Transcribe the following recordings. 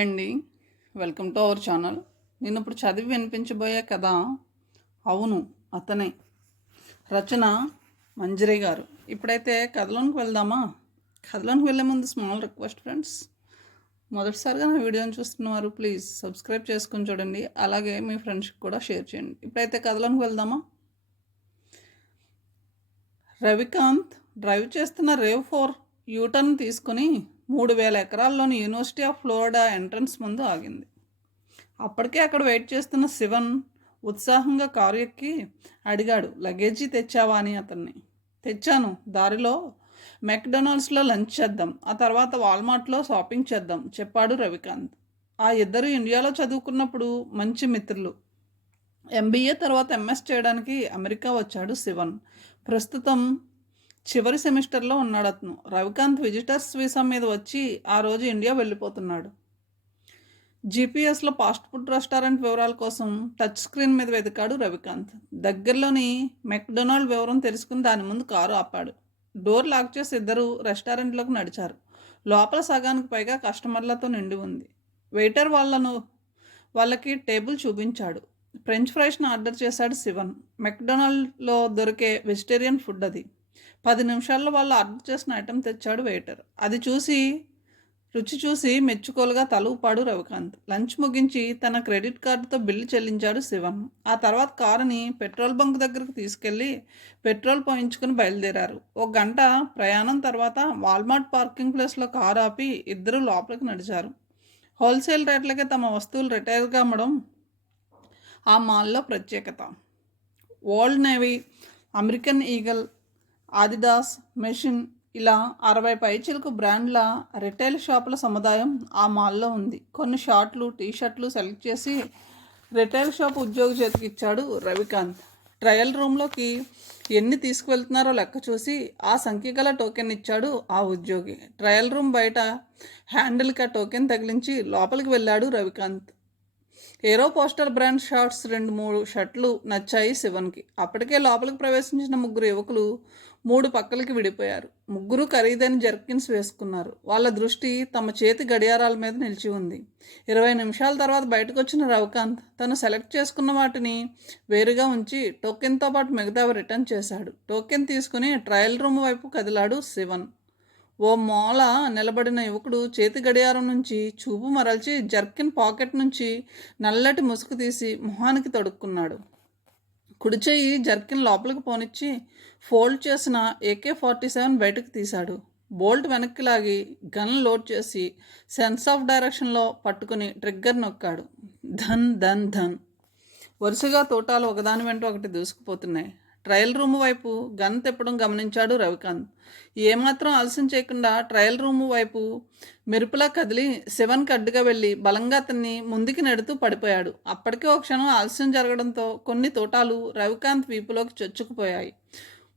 Hi అండి, welcome to our channel. నేను ఇప్పుడు చదివి వినిపించబోయే కథ అవును అతనే. రచన మంజరి గారు. ఇప్పుడైతే కథలోనికి వెళ్దామా? కథలోనికి వెళ్ళే ముందు స్మాల్ రిక్వెస్ట్ ఫ్రెండ్స్, మొదటిసారిగా నా వీడియోని చూస్తున్నవారు ప్లీజ్ సబ్స్క్రైబ్ చేసుకుని చూడండి, అలాగే మీ ఫ్రెండ్స్కి కూడా షేర్ చేయండి. ఇప్పుడైతే కథలోనికి వెళ్దామా? రవికాంత్ డ్రైవ్ చేస్తున్న రేవ్ 4 యూటర్న్ తీసుకుని 3000 ఎకరాల్లోని యూనివర్సిటీ ఆఫ్ ఫ్లోరిడా ఎంట్రన్స్ ముందు ఆగింది. అప్పటికే అక్కడ వెయిట్ చేస్తున్న శివన్ ఉత్సాహంగా కారు ఎక్కి అడిగాడు, లగేజీ తెచ్చావా అని అతన్ని. తెచ్చాను, దారిలో మెక్డొనాల్డ్స్లో లంచ్ చేద్దాం, ఆ తర్వాత వాల్మార్ట్లో షాపింగ్ చేద్దాం చెప్పాడు రవికాంత్. ఆ ఇద్దరు ఇండియాలో చదువుకున్నప్పుడు మంచి మిత్రులు. ఎంబీఏ తర్వాత ఎంఎస్ చేయడానికి అమెరికా వచ్చాడు శివన్. ప్రస్తుతం చివరి సెమిస్టర్లో ఉన్నాడు అతను. రవికాంత్ విజిటర్స్ వీసా మీద వచ్చి ఆ రోజు ఇండియా వెళ్ళిపోతున్నాడు. జీపీఎస్లో ఫాస్ట్ ఫుడ్ రెస్టారెంట్ వివరాల కోసం టచ్ స్క్రీన్ మీద వెతికాడు రవికాంత్. దగ్గరలోని మెక్డొనాల్డ్ వివరం తెలుసుకుని దాని ముందు కారు ఆపాడు. డోర్ లాక్ చేసి ఇద్దరు రెస్టారెంట్లోకి నడిచారు. లోపల సగానికి పైగా కస్టమర్లతో నిండి ఉంది. వెయిటర్ వాళ్ళకి టేబుల్ చూపించాడు. ఫ్రెంచ్ ఫ్రైస్ని ఆర్డర్ చేశాడు శివన్. మెక్డొనాల్డ్లో దొరికే వెజిటేరియన్ ఫుడ్ అది. 10 నిమిషాల్లో వాళ్ళు ఆర్డర్ చేసిన ఐటెం తెచ్చాడు వెయిటర్. అది రుచి చూసి మెచ్చుకోలుగా తల ఊపాడు రవికాంత్. లంచ్ ముగించి తన క్రెడిట్ కార్డుతో బిల్లు చెల్లించాడు శివన్. ఆ తర్వాత కారుని పెట్రోల్ బంక్ దగ్గరకు తీసుకెళ్లి పెట్రోల్ పోయించుకుని బయలుదేరారు. 1 గంట ప్రయాణం తర్వాత వాల్మార్ట్ పార్కింగ్ ప్లేస్లో కారు ఆపి ఇద్దరు లోపలికి నడిచారు. హోల్సేల్ రేట్లకే తమ వస్తువులు రిటైల్గా అమ్మడం ఆ మాల్లో ప్రత్యేకత. Old navy, American eagle, ఆదిదాస్, machine ఇలా 60 పైచిలకు బ్రాండ్ల రిటైల్ షాపుల సముదాయం ఆ మాల్లో ఉంది. కొన్ని షార్ట్లు, టీషర్ట్లు సెలెక్ట్ చేసి రిటైల్ షాప్ ఉద్యోగి చేతికి ఇచ్చాడు రవికాంత్. ట్రయల్ రూమ్లోకి ఎన్ని తీసుకువెళ్తున్నారో లెక్క చూసి ఆ సంఖ్య గల టోకెన్ ఇచ్చాడు ఆ ఉద్యోగి. ట్రయల్ రూమ్ బయట హ్యాండిల్కి ఆ టోకెన్ తగిలించి లోపలికి వెళ్ళాడు రవికాంత్. ఏరో పోస్టర్ బ్రాండ్ షార్ట్స్ 2-3 షర్ట్లు నచ్చాయి శివన్కి. అప్పటికే లోపలికి ప్రవేశించిన 3 యువకులు 3 పక్కలకి విడిపోయారు. ముగ్గురు ఖరీదైన జర్కిన్స్ వేసుకున్నారు. వాళ్ళ దృష్టి తమ చేతి గడియారాల మీద నిలిచి ఉంది. 20 నిమిషాల తర్వాత బయటకు వచ్చిన రవికాంత్ తను సెలెక్ట్ చేసుకున్న వాటిని వేరుగా ఉంచి టోకెన్తో పాటు మిగతావి రిటర్న్ చేశాడు. టోకెన్ తీసుకుని ట్రయల్ రూమ్ వైపు కదిలాడు శివన్. ఓ మూల నిలబడిన యువకుడు చేతి గడియారం నుంచి చూపు మరల్చి జర్కిన్ పాకెట్ నుంచి నల్లటి ముసుగు తీసి మొహానికి తొడుక్కున్నాడు. కుడి చెయ్యి జర్కిన్ లోపలికి పోనిచ్చి ఫోల్డ్ చేసిన AK-47 బయటకు తీశాడు. బోల్ట్ వెనక్కి లాగి గన్ లోడ్ చేసి సెన్స్ ఆఫ్ డైరెక్షన్లో పట్టుకుని ట్రిగ్గర్ నొక్కాడు. ధన్ ధన్ ధన్ వరుసగా తోటాలు ఒకదాని వెంట ఒకటి దూసుకుపోతున్నాయి. ట్రయల్ రూమ్ వైపు గన్ తిప్పడం గమనించాడు రవికాంత్. ఏమాత్రం ఆలస్యం చేయకుండా ట్రయల్ రూమ్ వైపు మెరుపులా కదిలి శివన్కి అడ్డుగా వెళ్ళి బలంగా అతన్ని ముందుకి నెడుతూ పడిపోయాడు. అప్పటికే ఒక క్షణం ఆలస్యం జరగడంతో కొన్ని తోటాలు రవికాంత్ వీపులోకి చొచ్చుకుపోయాయి.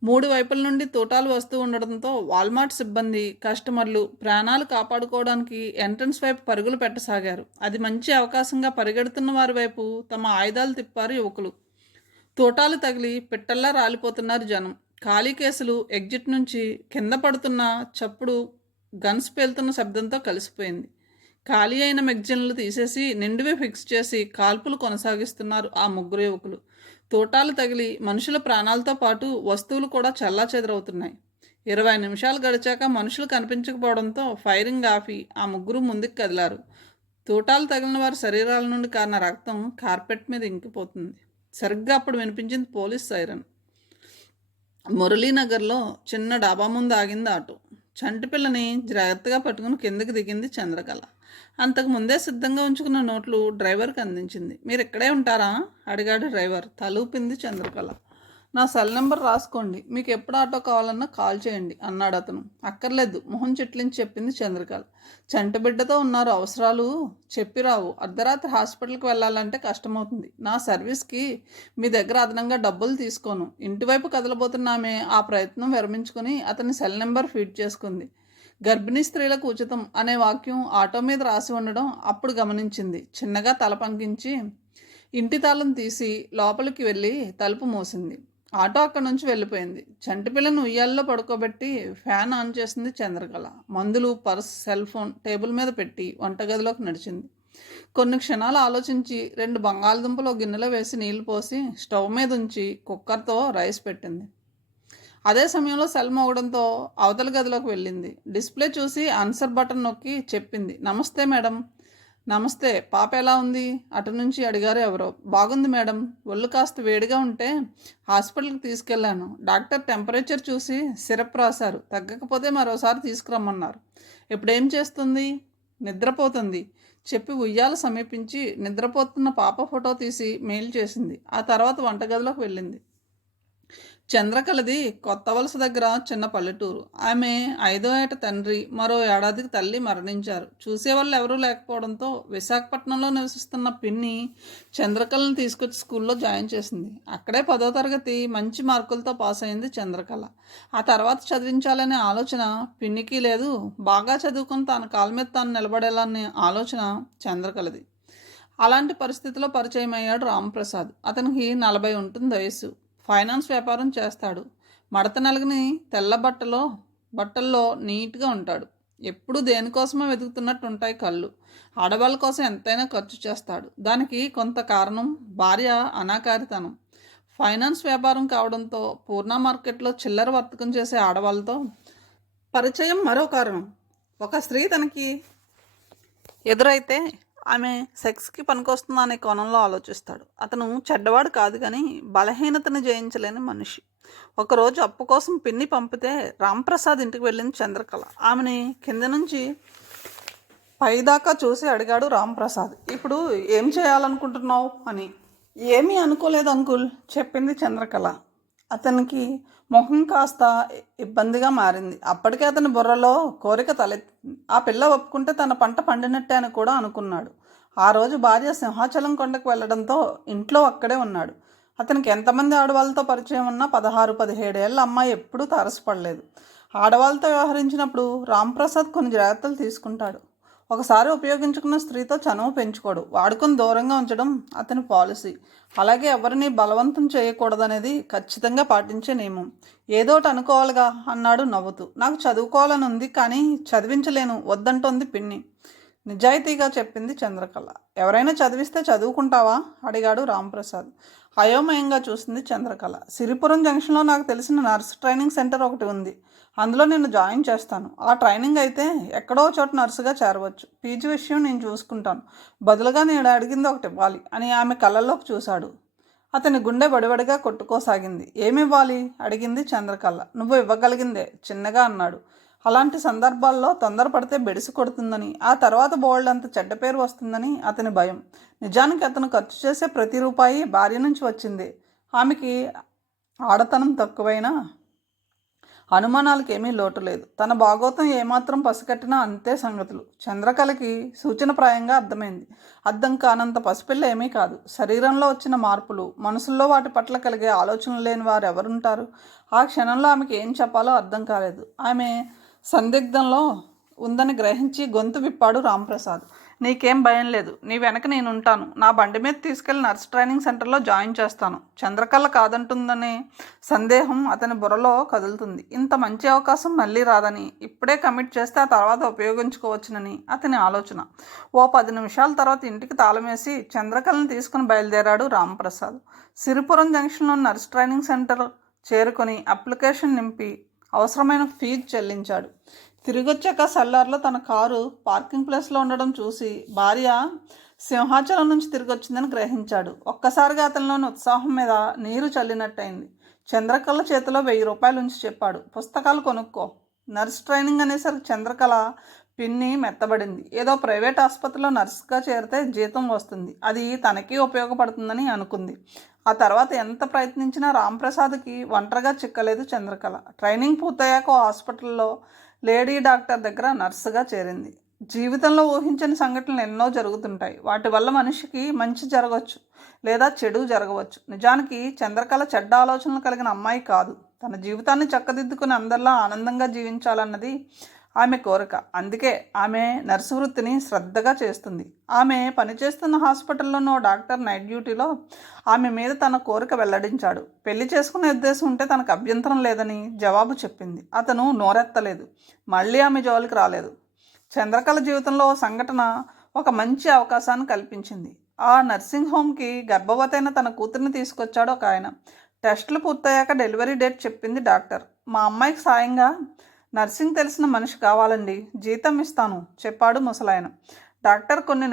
3 వైపుల నుండి తోటాలు వస్తూ ఉండడంతో వాల్మార్ట్ సిబ్బంది, కస్టమర్లు ప్రాణాలు కాపాడుకోవడానికి ఎంట్రన్స్ వైపు పరుగులు పెట్టసాగారు. అది మంచి అవకాశంగా పరిగెడుతున్న వారి వైపు తమ ఆయుధాలు తిప్పారు యువకులు. తోటాలు తగిలి పిట్టల్లా రాలిపోతున్నారు జనం. ఖాళీ కేసులు ఎగ్జిట్ నుంచి కింద పడుతున్న చప్పుడు గన్స్ పేలుతున్న శబ్దంతో కలిసిపోయింది. ఖాళీ అయిన మెగ్జిన్లు తీసేసి నిండివి ఫిక్స్ చేసి కాల్పులు కొనసాగిస్తున్నారు ఆ 3 యువకులు. తోటాలు తగిలి మనుషుల ప్రాణాలతో పాటు వస్తువులు కూడా చల్లాచెదరవుతున్నాయి. 20 నిమిషాలు గడిచాక మనుషులు కనిపించకపోవడంతో ఫైరింగ్ ఆపి ఆ 3 ముందుకు కదిలారు. తోటాలు తగిలిన వారి శరీరాల నుండి కారిన రక్తం కార్పెట్ మీద ఇంకిపోతుంది. సరిగ్గా అప్పుడు వినిపించింది పోలీస్ సైరన్. మురళీనగర్లో చిన్న డాబా ముందు ఆగింది ఆటో. చంటిపిల్లని జాగ్రత్తగా పట్టుకుని కిందకి దిగింది చంద్రకళ. అంతకు ముందే సిద్ధంగా ఉంచుకున్న నోట్లు డ్రైవర్కి అందించింది. మీరు ఇక్కడే ఉంటారా అడిగాడు డ్రైవర్. తలూపింది చంద్రకళ. నా సెల్ నెంబర్ రాసుకోండి, మీకు ఎప్పుడు ఆటో కావాలన్నా కాల్ చేయండి అన్నాడు అతను. అక్కర్లేదు, మొహం చిట్లించి చెప్పింది చంద్రకళ. చంటబిడ్డతో ఉన్నారు, అవసరాలు చెప్పిరావు. అర్ధరాత్రి హాస్పిటల్కి వెళ్ళాలంటే కష్టమవుతుంది. నా సర్వీస్కి మీ దగ్గర అదనంగా డబ్బులు తీసుకోను. ఇంటివైపు కదలబోతున్నామే ఆ ప్రయత్నం విరమించుకొని అతని సెల్ నెంబర్ ఫీడ్ చేసుకుంది. గర్భిణీ స్త్రీలకు ఉచితం అనే వాక్యం ఆటో మీద రాసి ఉండడం అప్పుడు గమనించింది. చిన్నగా తల పంకించి ఇంటి తాళం తీసి లోపలికి వెళ్ళి తలుపు మూసింది. ఆటో అక్కడి నుంచి వెళ్ళిపోయింది. చంటిపిల్లను ఉయ్యాల్లో పడుకోబెట్టి ఫ్యాన్ ఆన్ చేసింది చంద్రకళ. మందులు, పర్స్, సెల్ ఫోన్ టేబుల్ మీద పెట్టి వంటగదిలోకి నడిచింది. కొన్ని క్షణాలు ఆలోచించి 2 బంగాళదుంపలు ఒక గిన్నెలో వేసి నీళ్లు పోసి స్టవ్ మీద ఉంచి కుక్కర్తో రైస్ పెట్టింది. అదే సమయంలో సెల్ మోగడంతో అవతల గదిలోకి వెళ్ళింది. డిస్ప్లే చూసి ఆన్సర్ బటన్ నొక్కి చెప్పింది, నమస్తే మేడం. నమస్తే, పాప ఎలా ఉంది? అటు నుంచి అడిగారు ఎవరో. బాగుంది మేడం, ఒళ్ళు కాస్త వేడిగా ఉంటే హాస్పిటల్కి తీసుకెళ్లాను. డాక్టర్ టెంపరేచర్ చూసి సిరప్ రాశారు, తగ్గకపోతే మరోసారి తీసుకురమ్మన్నారు. ఇప్పుడేం చేస్తుంది? నిద్రపోతుంది చెప్పి ఉయ్యాల సమీపించి నిద్రపోతున్న పాప ఫోటో తీసి మెయిల్ చేసింది. ఆ తర్వాత వంటగదిలోకి వెళ్ళింది. చంద్రకళది కొత్త వలస దగ్గర చిన్న పల్లెటూరు. ఆమె 5వ ఏట తండ్రి, మరో ఏడాదికి తల్లి మరణించారు. చూసేవాళ్ళు ఎవరూ లేకపోవడంతో విశాఖపట్నంలో నివసిస్తున్న పిన్ని చంద్రకళను తీసుకొచ్చి స్కూల్లో జాయిన్ చేసింది. అక్కడే 10వ తరగతి మంచి మార్కులతో పాస్ అయింది చంద్రకళ. ఆ తర్వాత చదివించాలనే ఆలోచన పిన్నికి లేదు. బాగా చదువుకుని తన కాళ్ళ మీద తాను నిలబడేలానే ఆలోచన చంద్రకళది. అలాంటి పరిస్థితిలో పరిచయం అయ్యాడు రాంప్రసాద్. అతనికి 40 ఉంటుంది వయసు. ఫైనాన్స్ వ్యాపారం చేస్తాడు. మడత నలగని తెల్ల బట్టల్లో నీట్గా ఉంటాడు. ఎప్పుడు దేనికోసమో వెతుకుతున్నట్టు ఉంటాయి కళ్ళు. ఆడవాళ్ళ కోసం ఎంతైనా ఖర్చు చేస్తాడు. దానికి కొంత కారణం భార్య అనాకారితనం. ఫైనాన్స్ వ్యాపారం కావడంతో పూర్ణ మార్కెట్లో చిల్లర వర్తకం చేసే ఆడవాళ్ళతో పరిచయం మరో కారణం. ఒక స్త్రీ తనకి ఎదురైతే ఆమె సెక్స్కి పనికొస్తుందా అనే కోణంలో ఆలోచిస్తాడు. అతను చెడ్డవాడు కాదు, కానీ బలహీనతను జయించలేని మనిషి. ఒకరోజు అప్పు కోసం పిన్ని పంపితే రాంప్రసాద్ ఇంటికి వెళ్ళింది చంద్రకళ. ఆమెని కింద నుంచి పైదాకా చూసి అడిగాడు రాంప్రసాద్, ఇప్పుడు ఏం చేయాలనుకుంటున్నావు అని. ఏమీ అనుకోలేదు అంకుల్, చెప్పింది చంద్రకళ. అతనికి మొహం కాస్త ఇబ్బందిగా మారింది. అప్పటికే అతని బుర్రలో కోరిక తలెత్తింది. ఆ పిల్ల ఒప్పుకుంటే తన పంట పండినట్టే అని కూడా అనుకున్నాడు. ఆ రోజు భార్య సింహాచలం కొండకు వెళ్ళడంతో ఇంట్లో అక్కడే ఉన్నాడు. అతనికి ఎంతమంది ఆడవాళ్ళతో పరిచయం ఉన్నా 16-17 ఏళ్ళ అమ్మాయి ఎప్పుడూ తారసపడలేదు. ఆడవాళ్ళతో వ్యవహరించినప్పుడు రాంప్రసాద్ కొన్ని జాగ్రత్తలు తీసుకుంటాడు. ఒకసారి ఉపయోగించుకున్న స్త్రీతో చనువు పెంచుకోడు. వాడుకొని దూరంగా ఉంచడం అతని పాలసీ. అలాగే ఎవరిని బలవంతం చేయకూడదనేది ఖచ్చితంగా పాటించే నియమం. ఏదోటి అనుకోవాలిగా అన్నాడు నవ్వుతూ. నాకు చదువుకోవాలని ఉంది, కానీ చదివించలేను, వద్దంటోంది పిన్ని, నిజాయితీగా చెప్పింది చంద్రకళ. ఎవరైనా చదివిస్తే చదువుకుంటావా అడిగాడు రాంప్రసాద్. అయోమయంగా చూసింది చంద్రకళ. సిరిపురం జంక్షన్లో నాకు తెలిసిన నర్స్ ట్రైనింగ్ సెంటర్ ఒకటి ఉంది, అందులో నేను జాయిన్ చేస్తాను. ఆ ట్రైనింగ్ అయితే ఎక్కడో చోట నర్సుగా చేరవచ్చు. పీజీ విషయం నేను చూసుకుంటాను. బదులుగా నేను అడిగింది ఒకటి ఇవ్వాలి అని ఆమె కళ్ళల్లోకి చూశాడు. అతని గుండె బడిబడిగా కొట్టుకోసాగింది. ఏమివ్వాలి అడిగింది చంద్రకళ. నువ్వు ఇవ్వగలిగిందే, చిన్నగా అన్నాడు. అలాంటి సందర్భాల్లో తొందరపడితే బెడిసి కొడుతుందని, ఆ తర్వాత బోల్డ్ అంత చెడ్డ పేరు వస్తుందని అతని భయం. నిజానికి అతను ఖర్చు చేసే ప్రతి రూపాయి భార్య నుంచి వచ్చింది. ఆమెకి ఆడతనం తక్కువైనా అనుమానాలకు ఏమీ లోటు లేదు. తన భాగోతం ఏమాత్రం పసికట్టినా అంతే సంగతులు. చంద్రకళకి సూచనప్రాయంగా అర్థమైంది. అర్థం కానంత పసిపిల్ల ఏమీ కాదు. శరీరంలో వచ్చిన మార్పులు, మనసుల్లో వాటి పట్ల కలిగే ఆలోచనలు లేని వారు ఎవరుంటారు? ఆ క్షణంలో ఆమెకి ఏం చెప్పాలో అర్థం కాలేదు. ఆమె సందిగ్ధంలో ఉందని గ్రహించి గొంతు విప్పాడు రాంప్రసాద్. నీకేం భయం లేదు, నీ వెనక నేను ఉంటాను. నా బండి మీద తీసుకెళ్లి నర్స్ ట్రైనింగ్ సెంటర్లో జాయిన్ చేస్తాను. చంద్రకళ కాదంటుందనే సందేహం అతని బుర్రలో కదులుతుంది. ఇంత మంచి అవకాశం మళ్ళీ రాదని, ఇప్పుడే కమిట్ చేస్తే ఆ తర్వాత ఉపయోగించుకోవచ్చునని అతని ఆలోచన. ఓ 10 నిమిషాల తర్వాత ఇంటికి తాళమేసి చంద్రకళను తీసుకుని బయలుదేరాడు రాంప్రసాద్. సిరిపురం జంక్షన్లో నర్స్ ట్రైనింగ్ సెంటర్ చేరుకొని అప్లికేషన్ నింపి అవసరమైన ఫీజు చెల్లించాడు. తిరిగొచ్చాక సెల్లార్లో తన కారు పార్కింగ్ ప్లేస్లో ఉండడం చూసి భార్య సింహాచలం నుంచి తిరిగొచ్చిందని గ్రహించాడు. ఒక్కసారిగా అతనిలోని ఉత్సాహం మీద నీరు చల్లినట్టయింది. చంద్రకళ చేతిలో 1000 రూపాయలు ఉంచి చెప్పాడు, పుస్తకాలు కొనుక్కో. నర్స్ ట్రైనింగ్ అనేసరికి చంద్రకళ పిన్ని మెత్తబడింది. ఏదో ప్రైవేట్ ఆసుపత్రిలో నర్సుగా చేరితే జీతం వస్తుంది, అది తనకి ఉపయోగపడుతుందని అనుకుంది. ఆ తర్వాత ఎంత ప్రయత్నించినా రాంప్రసాద్కి ఒంటరిగా చిక్కలేదు చంద్రకళ. ట్రైనింగ్ పూర్తయ్యాక హాస్పిటల్లో లేడీ డాక్టర్ దగ్గర నర్సుగా చేరింది. జీవితంలో ఊహించని సంఘటనలు ఎన్నో జరుగుతుంటాయి. వాటి వల్ల మనిషికి మంచి జరగవచ్చు, లేదా చెడు జరగవచ్చు. నిజానికి చంద్రకళ చెడ్డ ఆలోచనలు కలిగిన అమ్మాయి కాదు. తన జీవితాన్ని చక్కదిద్దుకుని అందరిలా ఆనందంగా జీవించాలన్నది ఆమె కోరిక. అందుకే ఆమె నర్సు వృత్తిని శ్రద్ధగా చేస్తుంది. ఆమె పనిచేస్తున్న హాస్పిటల్లోనో డాక్టర్ నైట్ డ్యూటీలో ఆమె మీద తన కోరిక వెల్లడించాడు. పెళ్లి చేసుకునే ఉద్దేశం ఉంటే తనకు అభ్యంతరం లేదని జవాబు చెప్పింది. అతను నోరెత్తలేదు. మళ్ళీ ఆమె జోలికి రాలేదు. చంద్రకళ జీవితంలో సంఘటన ఒక మంచి అవకాశాన్ని కల్పించింది. ఆ నర్సింగ్ హోమ్కి గర్భవతైన తన కూతుర్ని తీసుకొచ్చాడు ఒక ఆయన. టెస్టులు పూర్తయ్యాక డెలివరీ డేట్ చెప్పింది డాక్టర్. మా అమ్మాయికి సాయంగా నర్సింగ్ తెలిసిన మనిషి కావాలండి, జీతం ఇస్తాను చెప్పాడు ముసలాయన. డాక్టర్ కొన్ని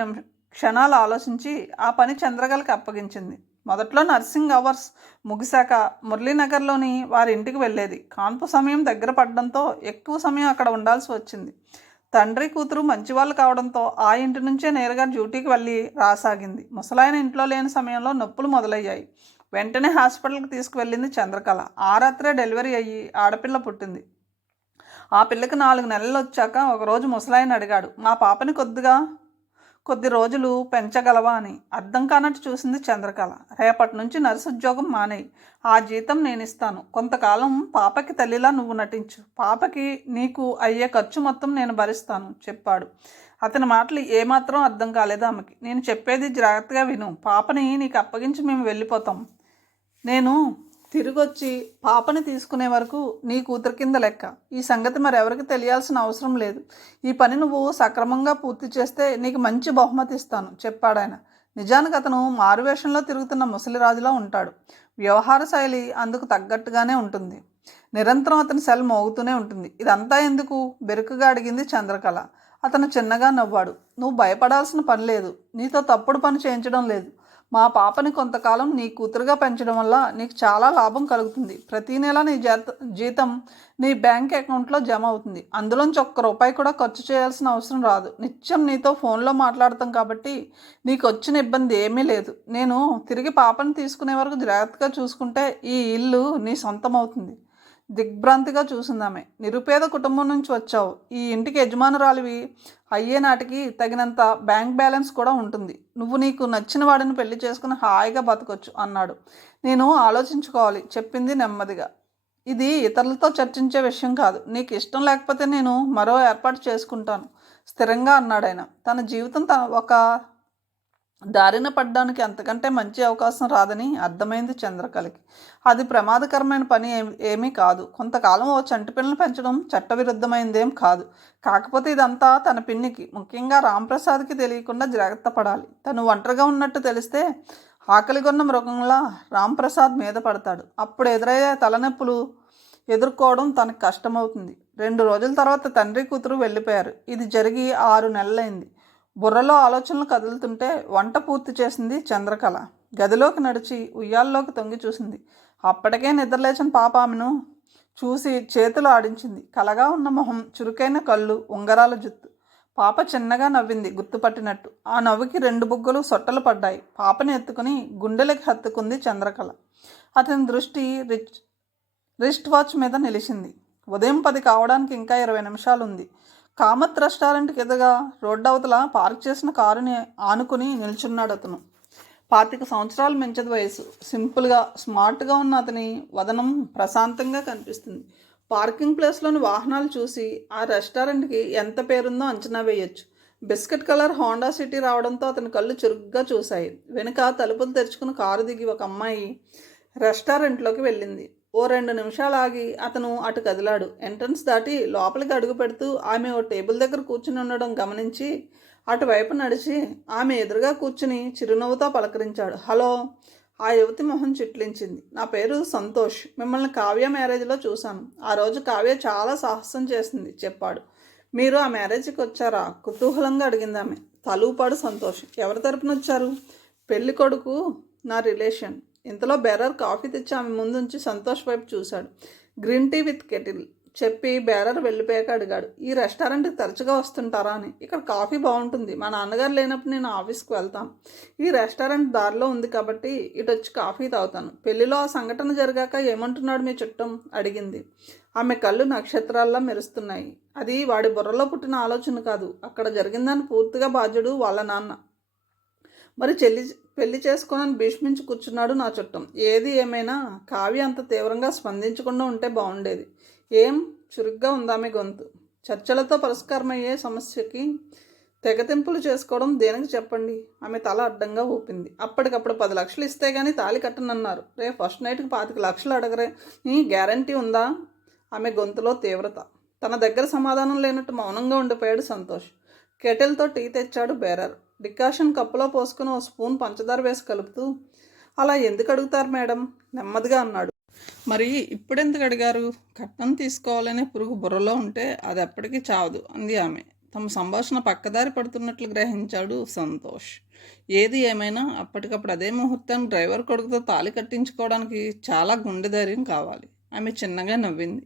క్షణాలు ఆలోచించి ఆ పని చంద్రకళకి అప్పగించింది. మొదట్లో నర్సింగ్ అవర్స్ ముగిశాక మురళీనగర్లోని వారి ఇంటికి వెళ్ళేది. కాన్పు సమయం దగ్గర పడడంతో ఎక్కువ సమయం అక్కడ ఉండాల్సి వచ్చింది. తండ్రి కూతురు మంచివాళ్ళు కావడంతో ఆ ఇంటి నుంచే నేరుగా డ్యూటీకి వెళ్ళి రాసాగింది. ముసలాయన ఇంట్లో లేని సమయంలో నొప్పులు మొదలయ్యాయి. వెంటనే హాస్పిటల్కి తీసుకువెళ్ళింది చంద్రకళ. ఆ రాత్రే డెలివరీ అయ్యి ఆడపిల్ల పుట్టింది. ఆ పిల్లకి 4 నెలలు వచ్చాక ఒకరోజు ముసలాయన అడిగాడు, మా పాపని కొద్ది రోజులు పెంచగలవా అని. అర్థం కానట్టు చూసింది చంద్రకళ. రేపటి నుంచి నర్సు ఉద్యోగం మానేయి, ఆ జీతం నేను ఇస్తాను. కొంతకాలం పాపకి తల్లిలా నువ్వు నటించు, పాపకి నీకు అయ్యే ఖర్చు మొత్తం నేను భరిస్తాను చెప్పాడు. అతని మాటలు ఏమాత్రం అర్థం కాలేదు ఆమెకి. నేను చెప్పేది జాగ్రత్తగా విను, పాపని నీకు అప్పగించి మేము వెళ్ళిపోతాం. నేను తిరిగొచ్చి పాపని తీసుకునే వరకు నీ కూతురు కింద లెక్క. ఈ సంగతి మరెవరికి తెలియాల్సిన అవసరం లేదు. ఈ పని నువ్వు సక్రమంగా పూర్తి చేస్తే నీకు మంచి బహుమతి ఇస్తాను చెప్పాడాయన. నిజానికి అతను మారువేషంలో తిరుగుతున్న ముసలిరాజులా ఉంటాడు. వ్యవహార శైలి అందుకు తగ్గట్టుగానే ఉంటుంది. నిరంతరం అతని సెల్ మోగుతూనే ఉంటుంది. ఇదంతా ఎందుకు బెరుకుగా అడిగింది చంద్రకళ. అతను చిన్నగా నవ్వాడు. నువ్వు భయపడాల్సిన పని లేదు, నీతో తప్పుడు పని చేయించడం లేదు. మా పాపని కొంతకాలం నీ కూతురుగా పెంచడం వల్ల నీకు చాలా లాభం కలుగుతుంది. ప్రతీ నెల నీ జీతం నీ బ్యాంక్ అకౌంట్లో జమ అవుతుంది. అందులోంచి ₹1 కూడా ఖర్చు చేయాల్సిన అవసరం రాదు. నిత్యం నీతో ఫోన్లో మాట్లాడతాం కాబట్టి నీకు వచ్చిన ఇబ్బంది ఏమీ లేదు. నేను తిరిగి పాపని తీసుకునే వరకు జాగ్రత్తగా చూసుకుంటే ఈ ఇల్లు నీ సొంతం అవుతుంది. దిగ్భ్రాంతిగా చూసిందామె. నిరుపేద కుటుంబం నుంచి వచ్చావు, ఈ ఇంటికి యజమానురాలివి అయ్యే నాటికి తగినంత బ్యాంక్ బ్యాలెన్స్ కూడా ఉంటుంది. నువ్వు నీకు నచ్చిన వాడిని పెళ్లి చేసుకుని హాయిగా బతకొచ్చు అన్నాడు. నేను ఆలోచించుకోవాలి చెప్పింది నెమ్మదిగా. ఇది ఇతరులతో చర్చించే విషయం కాదు. నీకు ఇష్టం లేకపోతే నేను మరో ఏర్పాటు చేసుకుంటాను స్థిరంగా అన్నాడాయన. తన జీవితం ఒక దారిన పడ్డానికి అంతకంటే మంచి అవకాశం రాదని అర్థమైంది చంద్రకళకి. అది ప్రమాదకరమైన పని ఏమీ కాదు. కొంతకాలం ఓ చంటి పిల్లని పెంచడం చట్టవిరుద్ధమైందేం కాదు. కాకపోతే ఇదంతా తన పిన్నికి, ముఖ్యంగా రాంప్రసాద్కి తెలియకుండా జాగ్రత్త పడాలి. తను ఒంటరిగా ఉన్నట్టు తెలిస్తే ఆకలిగొన్న మృగంలా రాంప్రసాద్ మీద పడతాడు. అప్పుడు ఎదురయ్యే తలనొప్పులు ఎదుర్కోవడం తనకు కష్టమవుతుంది. 2 రోజుల తర్వాత తండ్రి కూతురు వెళ్ళిపోయారు. ఇది జరిగి 6 నెలలైంది. బుర్రలో ఆలోచనలు కదులుతుంటే వంట పూర్తి చేసింది చంద్రకళ. గదిలోకి నడిచి ఉయ్యాల్లోకి తొంగి చూసింది. అప్పటికే నిద్రలేచిన పాప ఆమెను చూసి చేతులు ఆడించింది. కలగా ఉన్న మొహం, చురుకైన కళ్ళు, ఉంగరాల జుత్తు. పాప చిన్నగా నవ్వింది గుర్తుపట్టినట్టు. ఆ నవ్వుకి 2 బుగ్గలు సొట్టలు పడ్డాయి. పాపని ఎత్తుకుని గుండెలకి హత్తుకుంది చంద్రకళ. అతని దృష్టి రిస్ట్ వాచ్ మీద నిలిచింది. ఉదయం 10 కావడానికి ఇంకా 20 నిమిషాలు ఉంది. కామత్ రెస్టారెంట్కి ఎదురుగా రోడ్డవతల పార్క్ చేసిన కారుని ఆనుకుని నిల్చున్నాడు అతను. 25 సంవత్సరాలు మించదు వయసు. సింపుల్గా, స్మార్ట్గా ఉన్న అతని వదనం ప్రశాంతంగా కనిపిస్తుంది. పార్కింగ్ ప్లేస్లోని వాహనాలు చూసి ఆ రెస్టారెంట్కి ఎంత పేరుందో అంచనా వేయొచ్చు. బిస్కెట్ కలర్ హోండా సిటీ రావడంతో అతని కళ్ళు చురుగ్గా చూశాయి. వెనుక తలుపులు తెరుచుకుని కారు దిగి ఒక అమ్మాయి రెస్టారెంట్లోకి వెళ్ళింది. ఓ 2 నిమిషాలు ఆగి అతను అటు కదిలాడు. ఎంట్రన్స్ దాటి లోపలికి అడుగు పెడుతూ ఆమె ఓ టేబుల్ దగ్గర కూర్చుని ఉండడం గమనించి అటువైపు నడిచి ఆమె ఎదురుగా కూర్చుని చిరునవ్వుతో పలకరించాడు. హలో. ఆ యువతి మొహం చిట్లించింది. నా పేరు సంతోష్, మిమ్మల్ని కావ్య మ్యారేజ్లో చూశాను. ఆ రోజు కావ్య చాలా సాహసం చేసింది చెప్పాడు. మీరు ఆ మ్యారేజ్కి వచ్చారా? కుతూహలంగా అడిగింది ఆమె. తలూపాడు సంతోష్. ఎవరి తరపున వచ్చారు? పెళ్లి కొడుకు నా రిలేషన్. ఇంతలో బేరర్ కాఫీ తెచ్చి ఆమె ముందుంచి సంతోష్ వైపు చూశాడు. గ్రీన్ టీ విత్ కెటిల్ చెప్పి బేరర్ వెళ్ళిపోయాక అడిగాడు, ఈ రెస్టారెంట్కి తరచుగా వస్తుంటారా అని. ఇక్కడ కాఫీ బాగుంటుంది. మా నాన్నగారు లేనప్పుడు నేను ఆఫీస్కి వెళ్తాను. ఈ రెస్టారెంట్ దారిలో ఉంది కాబట్టి ఇటు వచ్చి కాఫీ తాగుతాను. పెళ్లిలో ఆ సంఘటన జరిగాక ఏమంటున్నాడు మీ చుట్టం అడిగింది. ఆమె కళ్ళు నక్షత్రాల్లా మెరుస్తున్నాయి. అది వాడి బుర్రలో పుట్టిన ఆలోచన కాదు. అక్కడ జరిగిందని పూర్తిగా బాధ్యుడు వాళ్ళ నాన్న. మరి పెళ్లి చేసుకోనని భీష్మించి కూర్చున్నాడు నా చుట్టం. ఏది ఏమైనా కావ్య అంత తీవ్రంగా స్పందించకుండా ఉంటే బాగుండేది. ఏం చురుగ్గా ఉందామె గొంతు. చర్చలతో పరిష్కారమయ్యే సమస్యకి తెగతింపులు చేసుకోవడం దేనికి చెప్పండి. ఆమె తల అడ్డంగా ఊపింది. అప్పటికప్పుడు 10 లక్షలు ఇస్తే కానీ తాళి కట్టనన్నారు. రేపు ఫస్ట్ నైట్కి 25 లక్షలు అడగరే, నీ గ్యారంటీ ఉందా? ఆమె గొంతులో తీవ్రత. తన దగ్గర సమాధానం లేనట్టు మౌనంగా ఉండిపోయాడు సంతోష్. కెటిల్తో టీ తెచ్చాడు బేరర్. డికాషన్ కప్పులో పోసుకుని ఓ స్పూన్ పంచదార వేసి కలుపుతూ, అలా ఎందుకు అడుగుతారు మేడం, నెమ్మదిగా అన్నాడు. మరి ఇప్పుడెందుకు అడిగారు? కట్నం తీసుకోవాలనే పురుగు బుర్రలో ఉంటే అది ఎప్పటికీ చావదు అంది ఆమె. తమ సంభాషణ పక్కదారి పడుతున్నట్లు గ్రహించాడు సంతోష్. ఏది ఏమైనా అప్పటికప్పుడు అదే ముహూర్తానికి డ్రైవర్ కొడుకుతో తాళి కట్టించుకోవడానికి చాలా గుండె ధైర్యం కావాలి. ఆమె చిన్నగా నవ్వింది.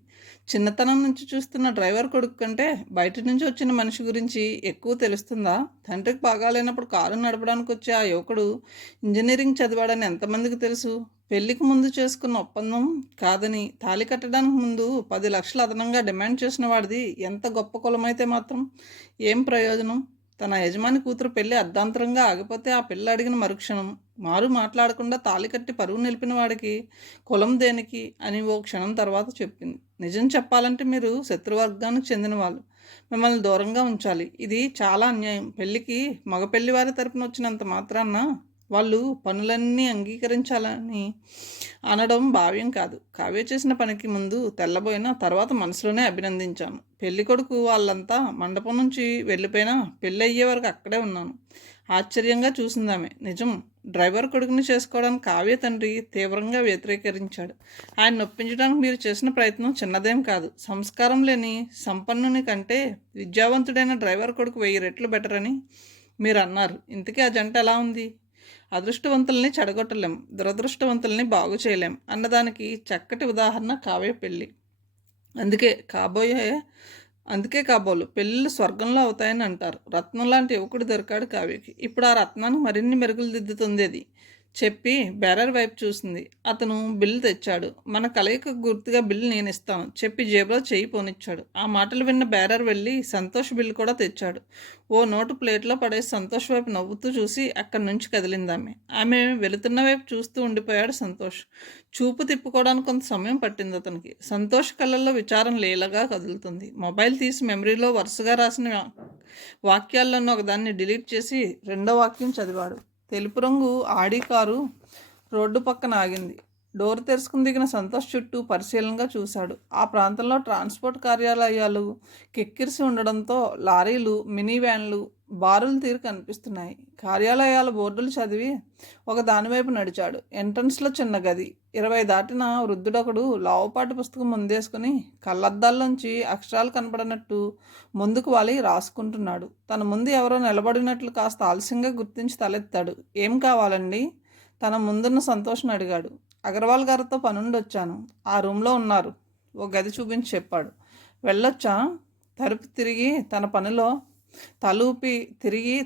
చిన్నతనం నుంచి చూస్తున్న డ్రైవర్ కొడుకు కంటే బయట నుంచి వచ్చిన మనిషి గురించి ఎక్కువ తెలుస్తుందా? తండ్రికి బాగాలేనప్పుడు కారు నడపడానికి వచ్చే ఆ యువకుడు ఇంజనీరింగ్ చదివాడని ఎంతమందికి తెలుసు? పెళ్లికి ముందు చేసుకున్న ఒప్పందం కాదని తాళి కట్టడానికి ముందు 10 లక్షలు అదనంగా డిమాండ్ చేసిన వాడిది ఎంత గొప్ప కులమైతే మాత్రం ఏం ప్రయోజనం? తన యజమాని కూతురు పెళ్లి అర్ధాంతరంగా ఆగిపోతే ఆ పిల్ల అడిగిన మరుక్షణం మారు మాట్లాడకుండా తాళి కట్టి పరువు నిలిపిన వాడికి కులం దేనికి అని ఓ క్షణం తర్వాత చెప్పింది. నిజం చెప్పాలంటే మీరు శత్రువర్గానికి చెందిన వాళ్ళు. మిమ్మల్ని దూరంగా ఉంచాలి. ఇది చాలా అన్యాయం. పెళ్ళికి మగ పెళ్లివారి తరపున వచ్చినంత మాత్రాన వాళ్ళు పనులన్నీ అంగీకరించాలని అనడం భావ్యం కాదు. కావ్య చేసిన పనికి ముందు తెల్లబోయినా తర్వాత మనసులోనే అభినందించాను. పెళ్లి కొడుకు వాళ్ళంతా మండపం నుంచి వెళ్ళిపోయినా పెళ్ళి అయ్యే వరకు అక్కడే ఉన్నాను. ఆశ్చర్యంగా చూసిందామె. నిజం, డ్రైవర్ కొడుకుని చేసుకోవడానికి కావ్య తండ్రి తీవ్రంగా వ్యతిరేకరించాడు. ఆయన నొప్పించడానికి మీరు చేసిన ప్రయత్నం చిన్నదేం కాదు. సంస్కారం లేని సంపన్నుని కంటే విద్యావంతుడైన డ్రైవర్ కొడుకు 1000 రెట్లు బెటర్ అని మీరు అన్నారు. ఇంతకీ ఆ జంట ఎలా ఉంది? అదృష్టవంతుల్ని చెడగొట్టలేం, దురదృష్టవంతుల్ని బాగు చేయలేం అన్నదానికి చక్కటి ఉదాహరణ కావ్య పెళ్ళి. అందుకే కాబోలు పెళ్ళిళ్ళు స్వర్గంలో అవుతాయని అంటారు. రత్నం లాంటి యువకుడు దొరికాడు కావ్యకి. ఇప్పుడు ఆ రత్నానికి మరిన్ని మెరుగులు దిద్దుతుంది అది చెప్పి బేరర్ వైపు చూసింది. అతను బిల్లు తెచ్చాడు. మన కలయిక గుర్తుగా బిల్లు నేను ఇస్తాను చెప్పి జేబులో చేయి పోనిచ్చాడు. ఆ మాటలు విన్న బేరర్ వెళ్ళి సంతోష్ బిల్లు కూడా తెచ్చాడు. ఓ నోటు ప్లేట్లో పడేసి సంతోష్ వైపు నవ్వుతూ చూసి అక్కడి నుంచి కదిలిందామె. ఆమె వెళుతున్న వైపు చూస్తూ ఉండిపోయాడు సంతోష్. చూపు తిప్పుకోవడానికి కొంత సమయం పట్టింది అతనికి. సంతోష్ కళ్ళల్లో విచారం లీలగా కదులుతుంది. మొబైల్ తీసి మెమరీలో వరుసగా రాసిన వాక్యాల్లోనూ ఒకదాన్ని డిలీట్ చేసి రెండో వాక్యం చదివాడు. తెలుపు రంగు ఆడి కారు రోడ్డు పక్కన ఆగింది. డోర్ తెరుచుకుని దిగిన సంతోష్ చుట్టూ పరిశీలనగా చూశాడు. ఆ ప్రాంతంలో ట్రాన్స్పోర్ట్ కార్యాలయాలు కిక్కిరిసి ఉండడంతో లారీలు, మినీ వ్యాన్లు బారులు తీరు కనిపిస్తున్నాయి. కార్యాలయాల బోర్డులు చదివి ఒక దానివైపు నడిచాడు. ఎంట్రన్స్లో చిన్న గది. 20 దాటిన వృద్ధుడొకడు లావుపాటి పుస్తకం ముందేసుకుని కళ్ళద్దాల్లోంచి అక్షరాలు కనపడనట్టు ముందుకు వాలి రాసుకుంటున్నాడు. తన ముందు ఎవరో నిలబడినట్లు కాస్త ఆలస్యంగా గుర్తించి తలెత్తాడు. ఏం కావాలండి? తన ముందున్న సంతోష్ని అడిగాడు. అగర్వాల్ గారితో పనుండి వచ్చాను. ఆ రూమ్లో ఉన్నారు. ఓ గది చూపించి చెప్పాడు. వెళ్ళొచ్చా? తిరిగి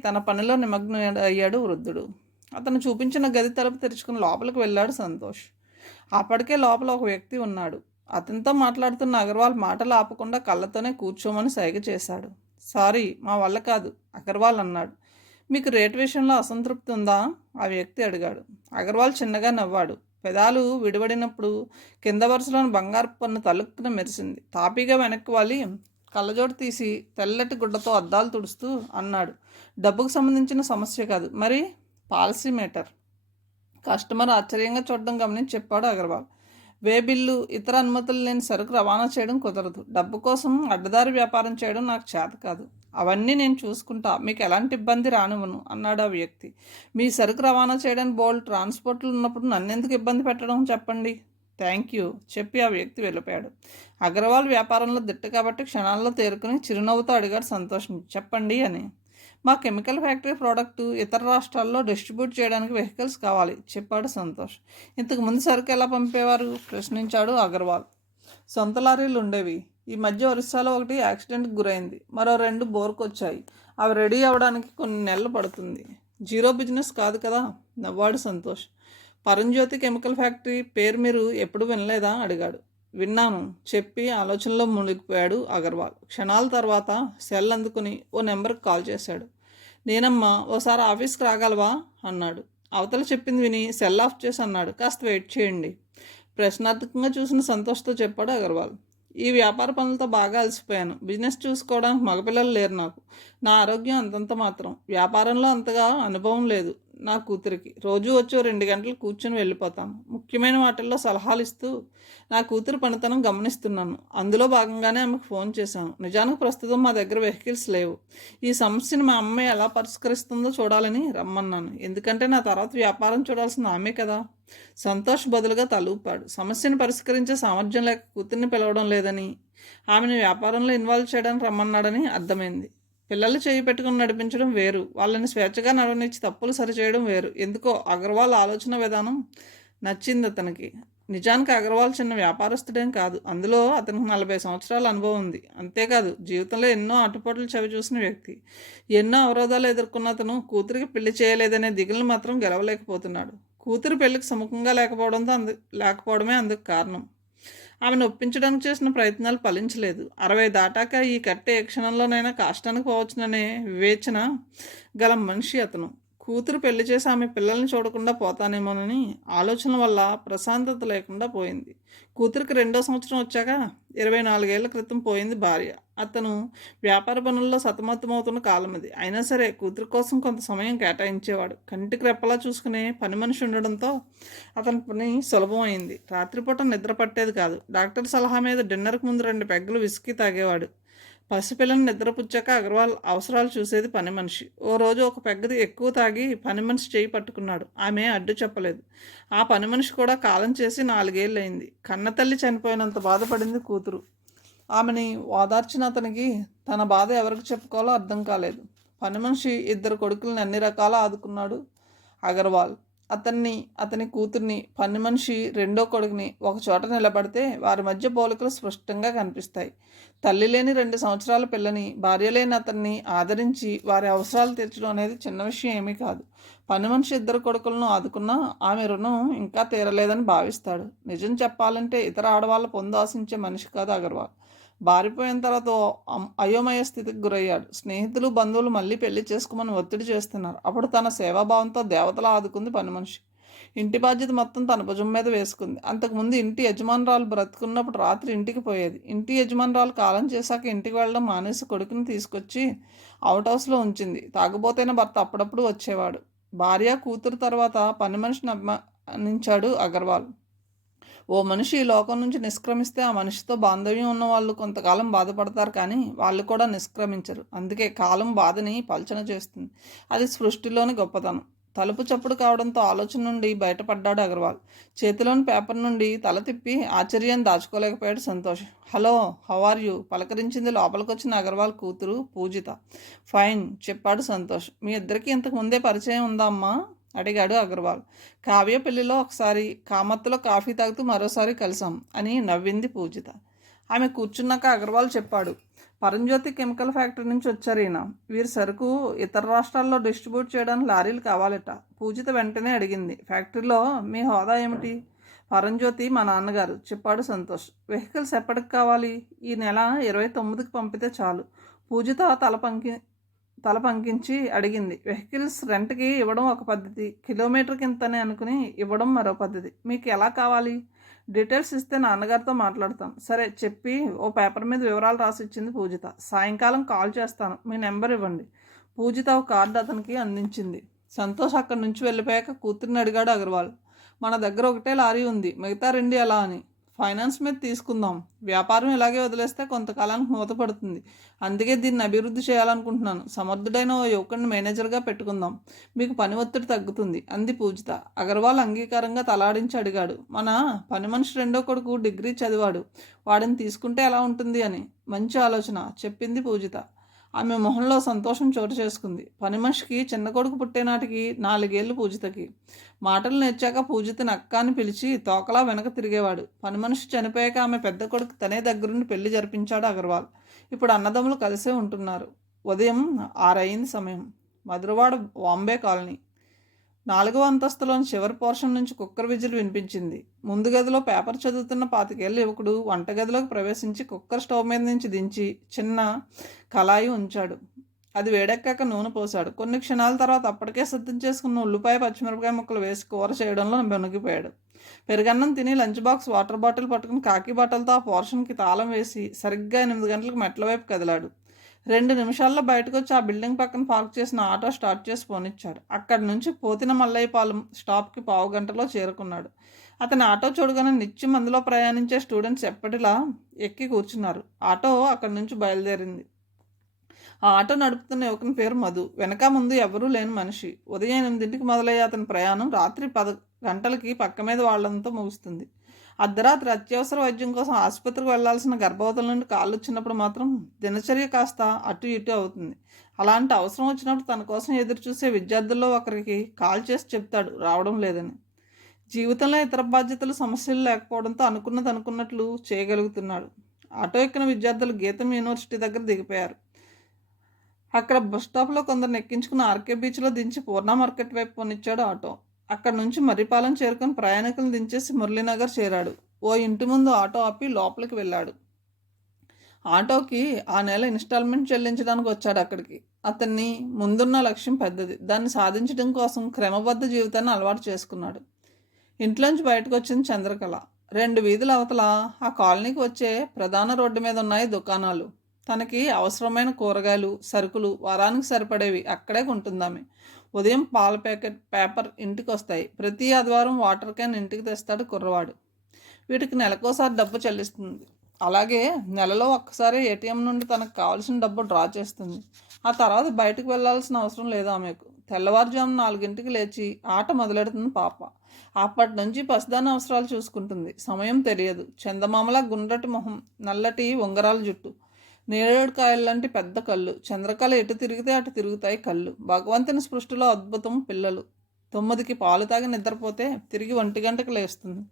తన పనిలో నిమగ్నం అయ్యాడు వృద్ధుడు. అతను చూపించిన గది తలుపు తెరుచుకుని లోపలికి వెళ్ళాడు సంతోష్. అప్పటికే లోపల ఒక వ్యక్తి ఉన్నాడు. అతనితో మాట్లాడుతున్న అగర్వాల్ మాటలు ఆపకుండా కళ్ళతోనే కూర్చోమని సైగ చేశాడు. సారీ, మా వల్ల కాదు అగర్వాల్ అన్నాడు. మీకు రేటు విషయంలో అసంతృప్తి ఉందా? ఆ వ్యక్తి అడిగాడు. అగర్వాల్ చిన్నగా నవ్వాడు. పెదాలు విడిపడినప్పుడు కింద వరుసలోని బంగారు పన్ను తలుక్కున మెరిసింది. తాపీగా వెనక్కి వాలి కళ్ళజోడు తీసి తెల్లటి గుడ్డతో అద్దాలు తుడుస్తూ అన్నాడు. డబ్బుకు సంబంధించిన సమస్య కాదు, మరి పాలసీ మేటర్. కస్టమర్ ఆశ్చర్యంగా చూడడం గమనించి చెప్పాడు అగర్వాల్. వే బిల్లు, ఇతర అనుమతులు లేని సరుకు రవాణా చేయడం కుదరదు. డబ్బు కోసం అడ్డదారి వ్యాపారం చేయడం నాకు చేత కాదు. అవన్నీ నేను చూసుకుంటా, మీకు ఎలాంటి ఇబ్బంది రానివ్వను అన్నాడు ఆ వ్యక్తి. మీ సరుకు రవాణా చేయడానికి బోల్డ్ ట్రాన్స్పోర్ట్లు ఉన్నప్పుడు నన్నెందుకు ఇబ్బంది పెట్టడం చెప్పండి. థ్యాంక్ యూ చెప్పి ఆ వ్యక్తి వెళ్ళిపోయాడు. అగర్వాల్ వ్యాపారంలో దిట్ట కాబట్టి క్షణాల్లో తేరుకుని చిరునవ్వుతో అడిగాడు సంతోష్ని. చెప్పండి అని. మా కెమికల్ ఫ్యాక్టరీ ప్రోడక్టు ఇతర రాష్ట్రాల్లో డిస్ట్రిబ్యూట్ చేయడానికి వెహికల్స్ కావాలి చెప్పాడు సంతోష్. ఇంతకు ముందు సరుకు ఎలా పంపేవారు ప్రశ్నించాడు అగర్వాల్. సొంత లారీలు ఉండేవి. ఈ మధ్య ఒరిస్సాలో ఒకటి యాక్సిడెంట్కి గురైంది. మరో 2 బోర్కొచ్చాయి. అవి రెడీ అవ్వడానికి కొన్ని నెలలు పడుతుంది. జీరో బిజినెస్ కాదు కదా నవ్వాడు సంతోష్. పరంజ్యోతి కెమికల్ ఫ్యాక్టరీ పేరు మీరు ఎప్పుడు వినలేదా అడిగాడు. విన్నాను చెప్పి ఆలోచనలో మునిగిపోయాడు అగర్వాల్. క్షణాల తర్వాత సెల్ అందుకుని ఓ నెంబర్కి కాల్ చేశాడు. నేనమ్మా, ఓసారి ఆఫీస్కి రాగలవా అన్నాడు. అవతల చెప్పింది విని సెల్ ఆఫ్ చేసి అన్నాడు. కాస్త వెయిట్ చేయండి. ప్రశ్నార్థకంగా చూసిన సంతోష్తో చెప్పాడు అగర్వాల్. ఈ వ్యాపార పనులతో బాగా అలసిపోయాను. బిజినెస్ చూసుకోవడానికి మగపిల్లలు లేరు నాకు. నా ఆరోగ్యం అంతంత మాత్రం. వ్యాపారంలో అంతగా అనుభవం లేదు. నా కూతురికి. రోజూ వచ్చి ఓ 2 గంటలు కూర్చొని వెళ్ళిపోతాను. ముఖ్యమైన వాటిల్లో సలహాలు ఇస్తూ నా కూతురు పనితనం గమనిస్తున్నాను. అందులో భాగంగానే ఆమెకు ఫోన్ చేశాను. నిజానికి ప్రస్తుతం మా దగ్గర వెహికల్స్ లేవు. ఈ సమస్యను మా అమ్మాయి ఎలా పరిష్కరిస్తుందో చూడాలని రమ్మన్నాను. ఎందుకంటే నా తర్వాత వ్యాపారం చూడాల్సిన ఆమె కదా. సంతోష్ బదులుగా తలూపాడు. సమస్యను పరిష్కరించే సామర్థ్యం లేక కూతుర్ని పిలవడం లేదని, ఆమెను వ్యాపారంలో ఇన్వాల్వ్ చేయడానికి రమ్మన్నాడని అర్థమైంది. పిల్లలు చేయి పెట్టుకుని నడిపించడం వేరు, వాళ్ళని స్వేచ్ఛగా నడవనిచ్చి తప్పులు సరిచేయడం వేరు. ఎందుకో అగర్వాల్ ఆలోచన విధానం నచ్చింది అతనికి. నిజానికి అగర్వాల్ చిన్న వ్యాపారస్తుడేం కాదు. అందులో అతనికి 40 సంవత్సరాల అనుభవం ఉంది. అంతేకాదు జీవితంలో ఎన్నో ఆటుపోట్లు చవి చూసిన వ్యక్తి. ఎన్నో అవరోధాలు ఎదుర్కొన్న అతను కూతురికి పెళ్లి చేయలేదనే దిగులను మాత్రం గెలవలేకపోతున్నాడు. కూతురు పెళ్లికి సుముఖంగా లేకపోవడమే అందుకు కారణం. ఆమెను ఒప్పించడానికి చేసిన ప్రయత్నాలు ఫలించలేదు. 60 దాటాక ఈ కట్టె ఏ క్షణంలోనైనా కాష్టానికి పోవచ్చుననే వివేచన గల మనిషి అతను. కూతురు పెళ్లి చేసి ఆమె పిల్లల్ని చూడకుండా పోతానేమోనని ఆలోచన వల్ల ప్రశాంతత లేకుండా పోయింది. కూతురికి 2వ సంవత్సరం వచ్చాక 24 ఏళ్ల క్రితం పోయింది భార్య. అతను వ్యాపార పనుల్లో సతమతమవుతున్న కాలం అది. అయినా సరే కూతురు కోసం కొంత సమయం కేటాయించేవాడు. కంటికి రెప్పలా చూసుకునే పని మనిషి ఉండడంతో అతని పని సులభమైంది. రాత్రిపూట నిద్ర పట్టేది కాదు. డాక్టర్ సలహా మీద డిన్నర్కి ముందు 2 పెగ్గులు విస్కీ తాగేవాడు. పసిపిల్లని నిద్రపుచ్చాక అగర్వాల్ అవసరాలు చూసేది పని మనిషి. ఓ రోజు ఒక పెగ్గది ఎక్కువ తాగి పని మనిషి చేయి పట్టుకున్నాడు. ఆమె అడ్డు చెప్పలేదు. ఆ పని మనిషి కూడా కాలం చేసి 4 ఏళ్ళయింది. కన్నతల్లి చనిపోయినంత బాధపడింది కూతురు. ఆమెని ఓదార్చిన అతనికి తన బాధ ఎవరికి చెప్పుకోవాలో అర్థం కాలేదు. పని మనిషి 2 కొడుకుల్ని అన్ని రకాల ఆదుకున్నాడు అగర్వాల్. అతని కూతుర్ని, పని మనిషి 2వ కొడుకుని ఒక చోట నిలబడితే వారి మధ్య పోలికలు స్పష్టంగా కనిపిస్తాయి. తల్లి లేని 2 సంవత్సరాల పిల్లని, భార్య లేని అతన్ని ఆదరించి వారి అవసరాలు తీర్చడం అనేది చిన్న విషయం ఏమీ కాదు. పని మనిషి 2 కొడుకులను ఆదుకున్నా ఆమె రుణం ఇంకా తీరలేదని భావిస్తాడు. నిజం చెప్పాలంటే ఇతర ఆడవాళ్ళ పొందు ఆశించే మనిషి కాదు అగర్వాల్. బారిపోయిన తర్వాత అయోమయ స్థితికి గురయ్యాడు. స్నేహితులు, బంధువులు మళ్ళీ పెళ్లి చేసుకోమని ఒత్తిడి చేస్తున్నారు. అప్పుడు తన సేవాభావంతో దేవతలా ఆదుకుంది పని మనిషి. ఇంటి బాధ్యత మొత్తం తన భుజం మీద వేసుకుంది. అంతకుముందు ఇంటి యజమానురాలు బ్రతుకున్నప్పుడు రాత్రి ఇంటికి పోయేది. ఇంటి యజమానురాలు కాలం చేశాక ఇంటికి వెళ్ళడం మానేసి కొడుకుని తీసుకొచ్చి అవుట్ హౌస్లో ఉంచింది. తాగుబోతైన భర్త అప్పుడప్పుడు వచ్చేవాడు. భార్య, కూతురు తర్వాత పని మనిషిని అభిమానించాడు అగర్వాల్. ఓ మనిషి ఈ లోకం నుంచి నిష్క్రమిస్తే ఆ మనిషితో బాంధవ్యం ఉన్న వాళ్ళు కొంతకాలం బాధపడతారు, కానీ వాళ్ళు కూడా నిష్క్రమించరు. అందుకే కాలం బాధని పల్చన చేస్తుంది. అది సృష్టిలోని గొప్పతనం. తలుపు చప్పుడు కావడంతో ఆలోచన నుండి బయటపడ్డాడు అగర్వాల్. చేతిలోని పేపర్ నుండి తల తిప్పి ఆశ్చర్యాన్ని దాచుకోలేకపోయాడు Santosh. Hello, how are you పలకరించింది లోపలికొచ్చిన అగర్వాల్ కూతురు పూజిత. ఫైన్ చెప్పాడు సంతోష్. మీ ఇద్దరికి ఇంతకు ముందే పరిచయం ఉందా అమ్మా అడిగాడు అగర్వాల్. కావ్య పెళ్లిలో ఒకసారి, కామత్తులో కాఫీ తాగుతూ మరోసారి కలిసాం అని నవ్వింది పూజిత. ఆమె కూర్చున్నాక అగర్వాల్ చెప్పాడు. పరంజ్యోతి కెమికల్ ఫ్యాక్టరీ నుంచి వచ్చారు ఈయన. వీరి సరుకు ఇతర రాష్ట్రాల్లో డిస్ట్రిబ్యూట్ చేయడానికి లారీలు కావాలట. పూజిత వెంటనే అడిగింది. ఫ్యాక్టరీలో మీ హోదా ఏమిటి? పరంజ్యోతి మా నాన్నగారు చెప్పాడు సంతోష్. వెహికల్స్ ఎప్పటికి కావాలి? ఈ నెల 29కి పంపితే చాలు. పూజిత తల పంకించి అడిగింది. వెహికల్స్ రెంట్కి ఇవ్వడం ఒక పద్ధతి, కిలోమీటర్కి ఇంతనే అనుకుని ఇవ్వడం మరో పద్ధతి. మీకు ఎలా కావాలి? డీటెయిల్స్ ఇస్తే నాన్నగారితో మాట్లాడతాం. సరే చెప్పి ఓ పేపర్ మీద వివరాలు రాసి ఇచ్చింది పూజిత. సాయంకాలం కాల్ చేస్తాను, మీ నెంబర్ ఇవ్వండి. పూజిత ఒక కార్డు అతనికి అందించింది. సంతోష్ అక్కడి నుంచి వెళ్ళిపోయాక కూతుర్ని అడిగాడు అగర్వాల్. మన దగ్గర ఒకటే లారీ ఉంది, మిగతా 2 ఎలా అని. ఫైనాన్స్ మీద తీసుకుందాం. వ్యాపారం ఇలాగే వదిలేస్తే కొంతకాలానికి మూతపడుతుంది. అందుకే దీన్ని అభివృద్ధి చేయాలనుకుంటున్నాను. సమర్థుడైన ఓ యువకుడిని మేనేజర్గా పెట్టుకుందాం. మీకు పని ఒత్తిడి తగ్గుతుంది అంది పూజిత. అగర్వాల్ అంగీకారంగా తలాడించి అడిగాడు. మన పని మనిషి 2వ కొడుకు డిగ్రీ చదివాడు, వాడిని తీసుకుంటే ఎలా ఉంటుంది అని. మంచి ఆలోచన చెప్పింది పూజిత. ఆమె మొహంలో సంతోషం చోటు చేసుకుంది. పని మనిషికి చిన్న కొడుకు పుట్టేనాటికి 4 ఏళ్ళు పూజితకి. మాటలు నేర్చాక పూజితని అక్క అని పిలిచి తోకలా వెనక తిరిగేవాడు. పని మనిషి చనిపోయాక ఆమె పెద్ద కొడుకు తనే దగ్గరుండి పెళ్లి జరిపించాడు అగర్వాల్. ఇప్పుడు అన్నదమ్ములు కలిసే ఉంటున్నారు. ఉదయం 6 అయింది సమయం. మధురవాడ బాంబే కాలనీ 4వ అంతస్తులోని చివరి పోర్షన్ నుంచి కుక్కర్ విజిల్ వినిపించింది. ముందు గదిలో పేపర్ చదువుతున్న 25 ఏళ్ల యువకుడు వంటగదిలోకి ప్రవేశించి కుక్కర్ స్టవ్ మీద నుంచి దించి చిన్న కళాయి ఉంచాడు. అది వేడెక్కాక నూనె పోశాడు. కొన్ని క్షణాల తర్వాత అప్పటికే సిద్ధం చేసుకున్న ఉల్లిపాయ, పచ్చిమిరపకాయ ముక్కలు వేసి కూర చేయడంలో బెనుగిపోయాడు. పెరుగన్నం తిని లంచ్ బాక్స్, వాటర్ బాటిల్ పట్టుకుని కాకి బట్టలతో ఆ పోర్షన్కి తాళం వేసి సరిగ్గా 8 గంటలకు మెట్ల వైపు కదిలాడు. 2 నిమిషాల్లో బయటకొచ్చి ఆ బిల్డింగ్ పక్కన పార్క్ చేసిన ఆటో స్టార్ట్ చేసి పోనిచ్చాడు. అక్కడి నుంచి పోతిన మల్లయ్యపాలెం స్టాప్‌కి పావుగంటలో చేరుకున్నాడు. అతని ఆటో చూడగానే నిత్యం అందులో ప్రయాణించే స్టూడెంట్స్ ఎప్పటిలా ఎక్కి కూర్చున్నారు. ఆటో అక్కడి నుంచి బయలుదేరింది. ఆ ఆటో నడుపుతున్న యువకుని పేరు మధు. వెనక ముందు ఎవరూ లేని మనిషి. ఉదయం 8కి మొదలయ్యే అతని ప్రయాణం రాత్రి 10 గంటలకి పక్క మీద వాళ్లంతో ముగుస్తుంది. అర్ధరాత్రి అత్యవసర వైద్యం కోసం ఆసుపత్రికి వెళ్లాల్సిన గర్భవతుల నుండి కాళ్ళు వచ్చినప్పుడు మాత్రం దినచర్య కాస్త అటు ఇటు అవుతుంది. అలాంటి అవసరం వచ్చినప్పుడు తన కోసం ఎదురు చూసే విద్యార్థుల్లో ఒకరికి కాల్ చేసి చెప్తాడు రావడం లేదని. జీవితంలో ఇతర బాధ్యతలు సమస్యలు లేకపోవడంతో అనుకున్నది అనుకున్నట్లు చేయగలుగుతున్నాడు. ఆటో ఎక్కిన విద్యార్థులు గీతం యూనివర్సిటీ దగ్గర దిగిపోయారు. అక్కడ బస్ స్టాప్లో కొందరిని ఎక్కించుకుని ఆర్కే బీచ్లో దించి పూర్ణ మార్కెట్ వైపు పోనిచ్చాడు ఆటో. అక్కడ నుంచి మర్రిపాలెం చేరుకొని ప్రయాణికులను దించేసి మురళీనగర్ చేరాడు. ఓ ఇంటి ముందు ఆటో ఆపి లోపలికి వెళ్ళాడు. ఆటోకి ఆ నెల ఇన్స్టాల్మెంట్ చెల్లించడానికి వచ్చాడు అక్కడికి. అతన్ని ముందున్న లక్ష్యం పెద్దది. దాన్ని సాధించడం కోసం క్రమబద్ధ జీవితాన్ని అలవాటు చేసుకున్నాడు. ఇంట్లోంచి బయటకు వచ్చింది చంద్రకళ. 2 వీధుల అవతల ఆ కాలనీకి వచ్చే ప్రధాన రోడ్డు మీద ఉన్నాయి దుకాణాలు. తనకి అవసరమైన కూరగాయలు, సరుకులు వారానికి సరిపడేవి అక్కడే కొంటుందామె. ఉదయం పాల ప్యాకెట్, పేపర్ ఇంటికి వస్తాయి. ప్రతి ఆదివారం వాటర్ క్యాన్ ఇంటికి తెస్తాడు కుర్రవాడు. వీటికి నెలకోసారి డబ్బు చెల్లిస్తుంది. అలాగే నెలలో ఒక్కసారి ఏటీఎం నుండి తనకు కావాల్సిన డబ్బు డ్రా చేస్తుంది. ఆ తర్వాత బయటకు వెళ్లాల్సిన అవసరం లేదు ఆమెకు. తెల్లవారుజామున 4ంటికి లేచి ఆట మొదలెడుతుంది పాప. అప్పటి నుంచి పసిదాని అవసరాలు చూసుకుంటుంది. సమయం తెలియదు. చందమామలా గుండ్రటి మొహం, నల్లటి ఉంగరాల జుట్టు, నేరేడుకాయలు లాంటి పెద్ద కళ్ళు. చంద్రకళ ఎటు తిరిగితే అటు తిరుగుతాయి కళ్ళు. భగవంతుని సృష్టిలో అద్భుతం పిల్లలు. 9కి పాలు తాగి నిద్రపోతే తిరిగి 1 గంటకు లేస్తుంది.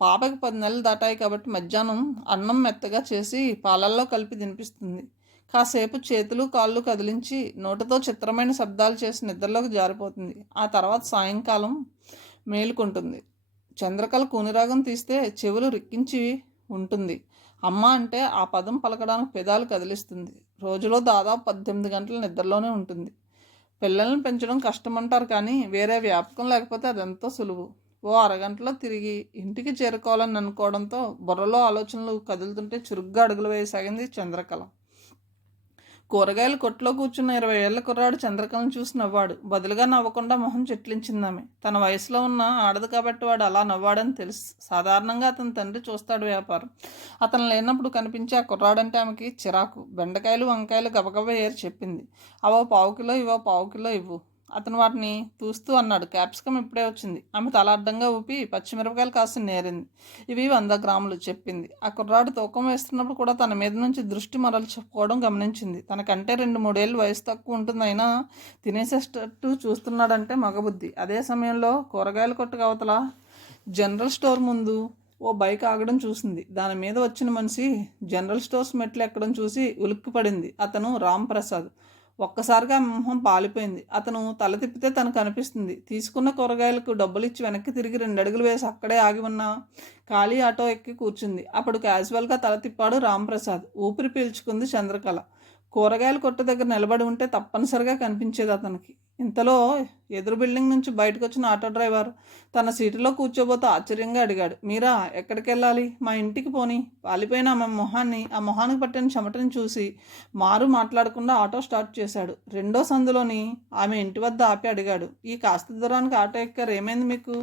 పాపకి 10 నెలలు దాటాయి కాబట్టి మధ్యాహ్నం అన్నం మెత్తగా చేసి పాలల్లో కలిపి తినిపిస్తుంది. కాసేపు చేతులు కాళ్ళు కదిలించి నోటితో చిత్రమైన శబ్దాలు చేసి నిద్రలోకి జారిపోతుంది. ఆ తర్వాత సాయంకాలం మేలుకుంటుంది. చంద్రకళ కూనిరాగం తీస్తే చెవులు రిక్కించి ఉంటుంది. అమ్మ అంటే ఆ పదం పలకడానికి పెదాలు కదిలిస్తుంది. రోజులో దాదాపు 18 గంటల నిద్రలోనే ఉంటుంది. పిల్లల్ని పెంచడం కష్టమంటారు కానీ వేరే వ్యాపకం లేకపోతే అదెంతో సులువు. ఓ అరగంటలో తిరిగి ఇంటికి చేరుకోవాలని అనుకోవడంతో బుర్రలో ఆలోచనలు కదులుతుంటే చురుగ్గా అడుగులు వేయసాగింది చంద్రకళ. కూరగాయల కొట్లో కూర్చున్న 20 ఏళ్ల కుర్రాడు చంద్రకళను చూసి నవ్వాడు. బదులుగా నవ్వకుండా మొహం చిట్లించిందామె. తన వయసులో ఉన్న ఆడదు కాబట్టి వాడు అలా నవ్వాడని తెలుసు. సాధారణంగా అతని తండ్రి చూస్తాడు వ్యాపారం. అతను లేనప్పుడు కనిపించే ఆ కుర్రాడంటే ఆమెకి చిరాకు. బెండకాయలు, వంకాయలు గబగబా ఏరి చెప్పింది. అవో 1/4 కిలో, ఇవో 1/4 కిలో ఇవ్వు. అతను వాటిని చూస్తూ అన్నాడు. క్యాప్సికం ఇప్పుడే వచ్చింది. ఆమె తల అడ్డంగా ఊపి పచ్చిమిరపకాయలు కాస్త నేరింది. ఇవి 100 గ్రాములు చెప్పింది. ఆ కుర్రాడు తూకం వేస్తున్నప్పుడు కూడా తన మీద నుంచి దృష్టి మరల్చుకోవడం గమనించింది. తనకంటే 2-3 ఏళ్ళు వయసు తక్కువ ఉంటుంది. అయినా తినేసేటట్టు చూస్తున్నాడంటే మగబుద్ధి. అదే సమయంలో కూరగాయల కొట్టుకు అవతల జనరల్ స్టోర్ ముందు ఓ బైక్ ఆగడం చూసింది. దాని మీద వచ్చిన మనిషి జనరల్ స్టోర్స్ మెట్లు ఎక్కడం చూసి ఉలిక్కిపడింది. అతను రాంప్రసాద్. ఒక్కసారిగా మొహం పాలిపోయింది. అతను తల తిప్పితే తనకు కనిపిస్తుంది. తీసుకున్న కూరగాయలకు డబ్బులు ఇచ్చి వెనక్కి తిరిగి 2 అడుగులు వేసి అక్కడే ఆగి ఉన్న ఖాళీ ఆటో ఎక్కి కూర్చుంది. అప్పుడు క్యాజువల్గా తల తిప్పాడు రాంప్రసాద్. ఊపిరి పీల్చుకుంది చంద్రకళ. కూరగాయల కొట్టు దగ్గర నిలబడి ఉంటే తప్పనిసరిగా కనిపించేది అతనికి. ఇంతలో ఎదురు బిల్డింగ్ నుంచి బయటకు వచ్చిన ఆటో డ్రైవర్ తన సీటులో కూర్చోబోతూ ఆశ్చర్యంగా అడిగాడు. మీరా ఎక్కడికి వెళ్ళాలి? మా ఇంటికి పోని. పాలిపోయిన ఆ మొహానికి పట్టిన చెమటని చూసి మారు మాట్లాడకుండా ఆటో స్టార్ట్ చేశాడు. రెండో సందులోని ఆమె ఇంటి వద్ద ఆపి అడిగాడు. ఈ కాస్త దూరానికి ఆటో ఎక్కారు, ఏమైంది మీకు?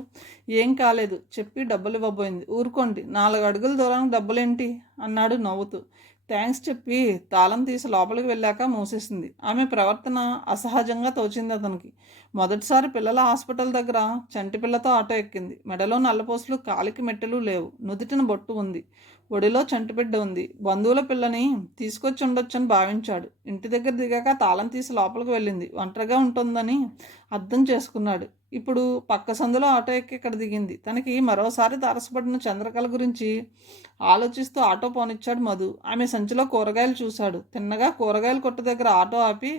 ఏం కాలేదు చెప్పి డబ్బులు ఇవ్వబోయింది. ఊరుకోండి, 4 అడుగుల దూరానికి డబ్బులేంటి అన్నాడు నవ్వుతూ. థ్యాంక్స్ చెప్పి తాళం తీసి లోపలికి వెళ్ళాక మూసేసింది. ఆమె ప్రవర్తన అసహజంగా తోచింది అతనికి. మొదటిసారి పిల్లల హాస్పిటల్ దగ్గర చంటి పిల్లతో ఆటో ఎక్కింది. మెడలో నల్లపోసులు, కాలికి మెట్టెలు లేవు. నుదిటిన బొట్టు ఉంది. ఒడిలో చంటిబిడ్డ ఉంది. బంధువుల పిల్లని తీసుకొచ్చి ఉండొచ్చని భావించాడు. ఇంటి దగ్గర దిగాక తాళం తీసి లోపలికి వెళ్ళింది. ఒంటరిగా ఉంటుందని అర్థం చేసుకున్నాడు. ఇప్పుడు పక్క సందులో ఆటో ఎక్కి ఇక్కడ దిగింది. తనకి మరోసారి తారసపడిన చంద్రకళ గురించి ఆలోచిస్తూ ఆటో పోనిచ్చాడు మధు. ఆమె సంచిలో కూరగాయలు చూశాడు. తిన్నగా కూరగాయల కొట్టు దగ్గర ఆటో ఆపి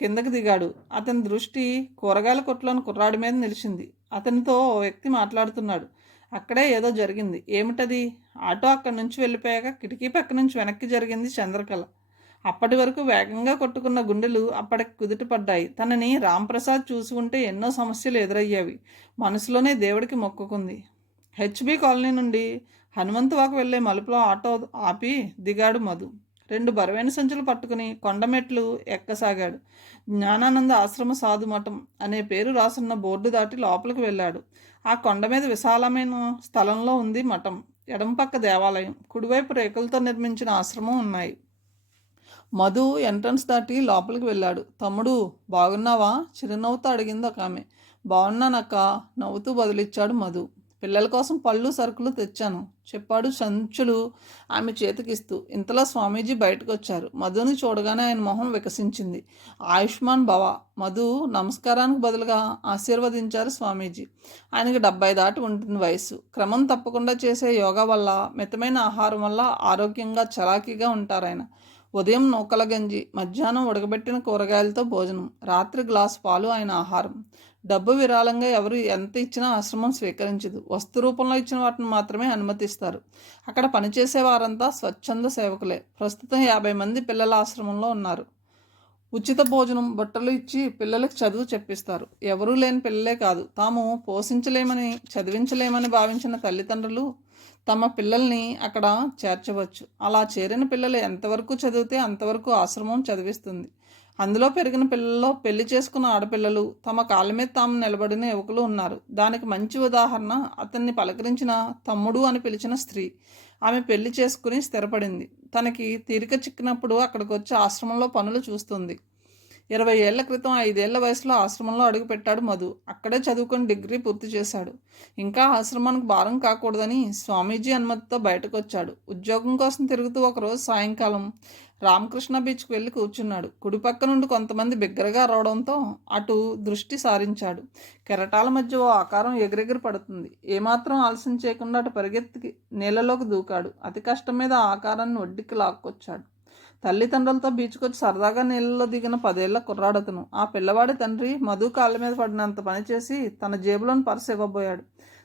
కిందకి దిగాడు. అతని దృష్టి కూరగాయల కొట్టులోని కుర్రాడి మీద నిలిచింది. అతనితో ఓ వ్యక్తి మాట్లాడుతున్నాడు. అక్కడే ఏదో జరిగింది. ఏమిటది? ఆటో అక్కడి నుంచి వెళ్ళిపోయాక కిటికీ పక్క నుంచి వెనక్కి జరిగింది చంద్రకళ. అప్పటి వరకు వేగంగా కొట్టుకున్న గుండెలు అప్పటికి కుదుటపడ్డాయి. తనని రాంప్రసాద్ చూసి ఉంటే ఎన్నో సమస్యలు ఎదురయ్యేవి. మనసులోనే దేవుడికి మొక్కుకుంది. హెచ్బి కాలనీ నుండి హనుమంతవాకు వెళ్లే మలుపులో ఆటో ఆపి దిగాడు మధు. 2 బరువైన సంచులు పట్టుకుని కొండమెట్లు ఎక్కసాగాడు. జ్ఞానానంద ఆశ్రమ సాధు మఠం అనే పేరు రాసున్న బోర్డు దాటి లోపలికి వెళ్ళాడు. ఆ కొండ మీద విశాలమైన స్థలంలో ఉంది మఠం. ఎడమపక్క దేవాలయం, కుడివైపు రేకులతో నిర్మించిన ఆశ్రమం ఉన్నాయి. మధు ఎంట్రన్స్ దాటి లోపలికి వెళ్ళాడు. తమ్ముడు బాగున్నావా? చిరునవ్వుతో అడిగింది ఒక ఆమె. బాగున్నానక్క, నవ్వుతూ బదులిచ్చాడు మధు. పిల్లల కోసం పళ్ళు సరుకులు తెచ్చాను చెప్పాడు సంచులు ఆమె చేతికిస్తూ. ఇంతలో స్వామీజీ బయటకు వచ్చారు. మధుని చూడగానే ఆయన మొహం వికసించింది. ఆయుష్మాన్ భవ. మధు నమస్కారానికి బదులుగా ఆశీర్వదించారు స్వామీజీ. ఆయనకి 70 దాటి ఉంటుంది వయసు. క్రమం తప్పకుండా చేసే యోగా వల్ల, మితమైన ఆహారం వల్ల ఆరోగ్యంగా చలాకీగా ఉంటారు ఆయన. ఉదయం నూకల గంజి, మధ్యాహ్నం ఉడకబెట్టిన కూరగాయలతో భోజనం, రాత్రి గ్లాసు పాలు ఆయన ఆహారం. డబ్బు విరాళంగా ఎవరు ఎంత ఇచ్చినా ఆశ్రమం స్వీకరించదు. వస్తు రూపంలో ఇచ్చిన వాటిని మాత్రమే అనుమతిస్తారు. అక్కడ పనిచేసే వారంతా స్వచ్ఛంద సేవకులే. ప్రస్తుతం 50 మంది పిల్లల ఆశ్రమంలో ఉన్నారు. ఉచిత భోజనం, బట్టలు ఇచ్చి పిల్లలకు చదువు చెప్పిస్తారు. ఎవరూ లేని పిల్లలే కాదు, తాము పోషించలేమని, చదివించలేమని భావించిన తల్లిదండ్రులు తమ పిల్లల్ని అక్కడ చేర్చవచ్చు. అలా చేరిన పిల్లలు ఎంతవరకు చదివితే అంతవరకు ఆశ్రమం చదివిస్తుంది. అందులో పెరిగిన పిల్లల్లో పెళ్లి చేసుకున్న ఆడపిల్లలు, తమ కాళ్ళ మీద తాము నిలబడిన యువకులు ఉన్నారు. దానికి మంచి ఉదాహరణ అతన్ని పలకరించిన తమ్ముడు అని పిలిచిన స్త్రీ. ఆమె పెళ్లి చేసుకుని స్థిరపడింది. తనకి తీరిక చిక్కినప్పుడు అక్కడికి వచ్చి ఆశ్రమంలో పనులు చూస్తుంది. 20 ఏళ్ల క్రితం 5 ఏళ్ల వయసులో ఆశ్రమంలో అడుగుపెట్టాడు మధు. అక్కడే చదువుకొని డిగ్రీ పూర్తి చేశాడు. ఇంకా ఆశ్రమానికి భారం కాకూడదని స్వామీజీ అనుమతితో బయటకు వచ్చాడు. ఉద్యోగం కోసం తిరుగుతూ ఒకరోజు సాయంకాలం రామకృష్ణ బీచ్కి వెళ్ళి కూర్చున్నాడు. కుడిపక్క నుండి కొంతమంది బిగ్గరగా రావడంతో అటు దృష్టి సారించాడు. కెరటాల మధ్య ఓ ఆకారం ఎగిరెగిరి పడుతుంది. ఏమాత్రం ఆలస్యం చేయకుండా అటు పరిగెత్తి నీళ్ళలోకి దూకాడు. అతి కష్టం మీద ఆ ఆకారాన్ని ఒడ్డుకి లాక్కొచ్చాడు. తల్లిదండ్రులతో బీచ్కొచ్చి సరదాగా నీళ్ళలో దిగిన 10 ఏళ్ల కుర్రాడతను. ఆ పిల్లవాడి తండ్రి మధు కాళ్ళ మీద పడినంత పనిచేసి తన జేబులోని పర్సు ఇవ్వబోయాడు.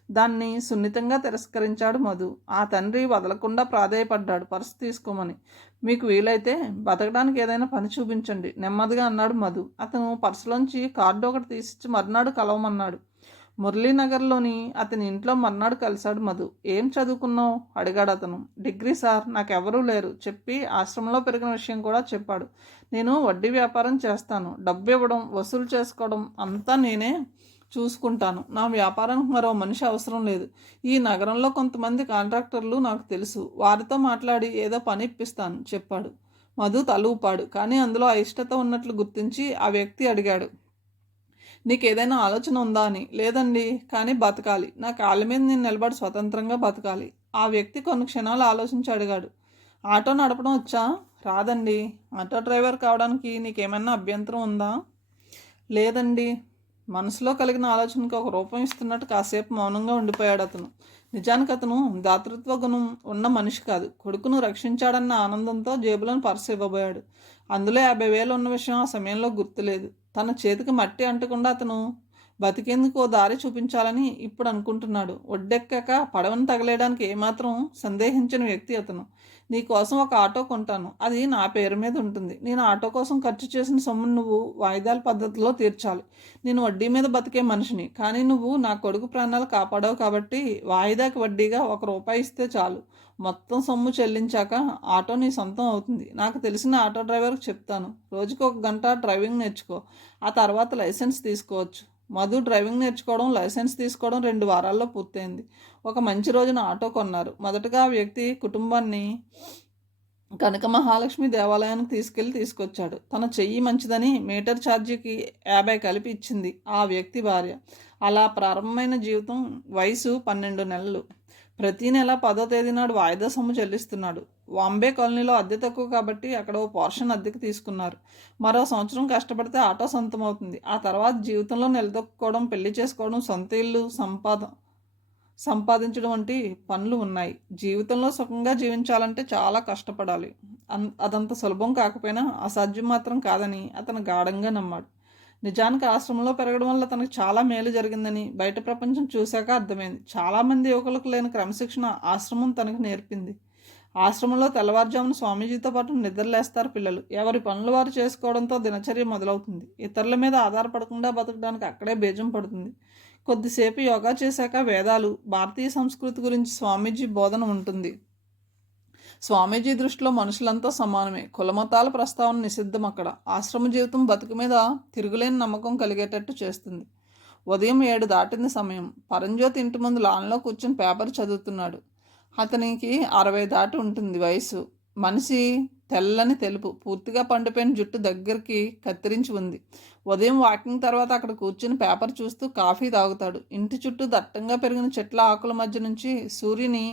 దాన్ని సున్నితంగా తిరస్కరించాడు మధు. ఆ తండ్రి వదలకుండా ప్రాధేయపడ్డాడు పర్సు తీసుకోమని. మీకు వీలైతే బతకడానికి ఏదైనా పని చూపించండి నెమ్మదిగా అన్నాడు మధు. అతను పర్సులోంచి కార్డు ఒకటి తీసిచ్చి మర్నాడు కలవమన్నాడు. మురళీనగర్లోని అతని ఇంట్లో మర్నాడు కలిశాడు మధు. ఏం చదువుకున్నావు అడిగాడు అతను. డిగ్రీ సార్, నాకెవరూ లేరు చెప్పి ఆశ్రమంలో పెరిగిన విషయం కూడా చెప్పాడు. నేను వడ్డీ వ్యాపారం చేస్తాను. డబ్బు ఇవ్వడం, వసూలు చేసుకోవడం అంతా నేనే చూసుకుంటాను. నా వ్యాపారానికి మరో మనిషి అవసరం లేదు. ఈ నగరంలో కొంతమంది కాంట్రాక్టర్లు నాకు తెలుసు. వారితో మాట్లాడి ఏదో పని ఇప్పిస్తాను చెప్పాడు. మధు తల ఊపాడు. కానీ అందులో అయిష్టత ఉన్నట్లు గుర్తించి ఆ వ్యక్తి అడిగాడు, నీకేదైనా ఆలోచన ఉందా అని. లేదండి, కానీ బతకాలి. నా కాళ్ళ మీద నేను నిలబడి స్వతంత్రంగా బతకాలి. ఆ వ్యక్తి కొన్ని క్షణాలు ఆలోచించి అడిగాడు, ఆటో నడపడం వచ్చా? రాదండి. ఆటో డ్రైవర్ కావడానికి నీకేమైనా అభ్యంతరం ఉందా? లేదండి. మనసులో కలిగిన ఆలోచనకి ఒక రూపం ఇస్తున్నట్టు కాసేపు మౌనంగా ఉండిపోయాడు అతను. నిజానికి అతను దాతృత్వ గుణం ఉన్న మనిషి కాదు. కొడుకును రక్షించాడన్న ఆనందంతో జేబులోని పర్సు ఇవ్వబోయాడు. అందులో 50,000 ఉన్న విషయం ఆ సమయంలో గుర్తులేదు. తన చేతికి మట్టి అంటకుండా అతను బతికేందుకు ఓ దారి చూపించాలని ఇప్పుడు అనుకుంటున్నాడు. ఒడ్డెక్కాక పడవను తగలేయడానికి ఏమాత్రం సందేహించిన వ్యక్తి అతను. నీకోసం ఒక ఆటో కొంటాను. అది నా పేరు మీద ఉంటుంది. నేను ఆటో కోసం ఖర్చు చేసిన సొమ్మును నువ్వు వాయిదాల పద్ధతిలో తీర్చాలి. నేను వడ్డీ మీద బతికే మనిషిని. కానీ నువ్వు నా కొడుకు ప్రాణాలు కాపాడావు కాబట్టి వాయిదాకి వడ్డీగా ₹1 ఇస్తే చాలు. మొత్తం సొమ్ము చెల్లించాక ఆటో నీ సొంతం అవుతుంది. నాకు తెలిసిన ఆటో డ్రైవర్కి చెప్తాను. రోజుకు 1 గంట డ్రైవింగ్ నేర్చుకో. ఆ తర్వాత లైసెన్స్ తీసుకోవచ్చు. మధు డ్రైవింగ్ నేర్చుకోవడం, లైసెన్స్ తీసుకోవడం 2 వారాల్లో పూర్తయింది. ఒక మంచి రోజున ఆటో కొన్నారు. మొదటగా ఆ వ్యక్తి కుటుంబాన్ని కనక మహాలక్ష్మి దేవాలయానికి తీసుకొచ్చాడు. తన చెయ్యి మంచిదని మీటర్ ఛార్జీకి 50 కలిపి ఇచ్చింది ఆ వ్యక్తి భార్య. అలా ప్రారంభమైన జీవితం. వయసు 12 నెలలు. ప్రతీ నెల 10వ తేదీ నాడు వాయిదా సొమ్ము చెల్లిస్తున్నాడు. వాంబే కాలనీలో అద్దె తక్కువ కాబట్టి అక్కడ ఓ పోర్షన్ అద్దెకు తీసుకున్నారు. మరో సంవత్సరం కష్టపడితే ఆటో సొంతమవుతుంది. ఆ తర్వాత జీవితంలో నిలదొక్కుకోవడం, పెళ్లి చేసుకోవడం, సొంత ఇల్లు సంపాదించడం వంటి పనులు ఉన్నాయి. జీవితంలో సుఖంగా జీవించాలంటే చాలా కష్టపడాలి. అదంత సులభం కాకపోయినా అసాధ్యం మాత్రం కాదని అతను గాఢంగా నమ్మాడు. నిజానికి ఆశ్రమంలో పెరగడం వల్ల తనకు చాలా మేలు జరిగిందని బయట ప్రపంచం చూశాక అర్థమైంది. చాలామంది యువకులకు లేని క్రమశిక్షణ ఆశ్రమం తనకు నేర్పింది. ఆశ్రమంలో తెల్లవారుజామున స్వామీజీతో పాటు నిద్రలేస్తారు పిల్లలు. ఎవరి పనులు వారు చేసుకోవడంతో దినచర్య మొదలవుతుంది. ఇతరుల మీద ఆధారపడకుండా బతకడానికి అక్కడే బీజం పడుతుంది. కొద్దిసేపు యోగా చేశాక వేదాలు, భారతీయ సంస్కృతి గురించి స్వామీజీ బోధన ఉంటుంది. స్వామీజీ దృష్టిలో మనుషులంతా సమానమే. కులమతాల ప్రస్తావన నిషిద్ధం అక్కడ. ఆశ్రమ జీవితం బతుకు మీద తిరుగులేని నమ్మకం కలిగేటట్టు చేస్తుంది. ఉదయం 7 దాటింది సమయం. పరంజ్యోతి ఇంటి ముందు లాన్లో కూర్చుని పేపర్ చదువుతున్నాడు. అతనికి 60 దాటి ఉంటుంది వయసు. మనిషి తెల్లని తెలుపు, పూర్తిగా పండిపోయిన జుట్టు దగ్గరికి కత్తిరించి ఉంది. ఉదయం వాకింగ్ తర్వాత అక్కడ కూర్చుని పేపర్ చూస్తూ కాఫీ తాగుతాడు. ఇంటి చుట్టూ దట్టంగా పెరిగిన చెట్ల ఆకుల మధ్య నుంచి సూర్యుని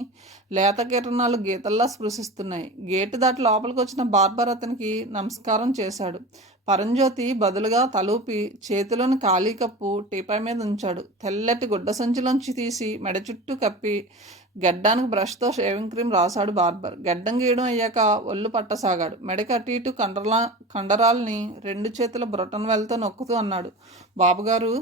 లేత కిరణాలు గీతల్లా స్పృశిస్తున్నాయి. గేటు దాటి లోపలికి వచ్చిన బార్బర్ అతనికి నమస్కారం చేశాడు. పరంజ్యోతి బదులుగా తలూపి చేతిలోని ఖాళీ కప్పు టీపాయ్ మీద ఉంచాడు. తెల్లటి గుడ్డ సంచిలోంచి తీసి మెడ చుట్టూ కప్పి గడ్డానికి బ్రష్తో షేవింగ్ క్రీమ్ రాశాడు బార్బర్. గడ్డం గీయడం అయ్యాక ఒళ్ళు పట్టసాగాడు. మెడకి అటు ఇటు కండరాల్ని 2 చేతుల బ్రొటన్ వేలతో నొక్కుతూ అన్నాడు, బాబుగారు,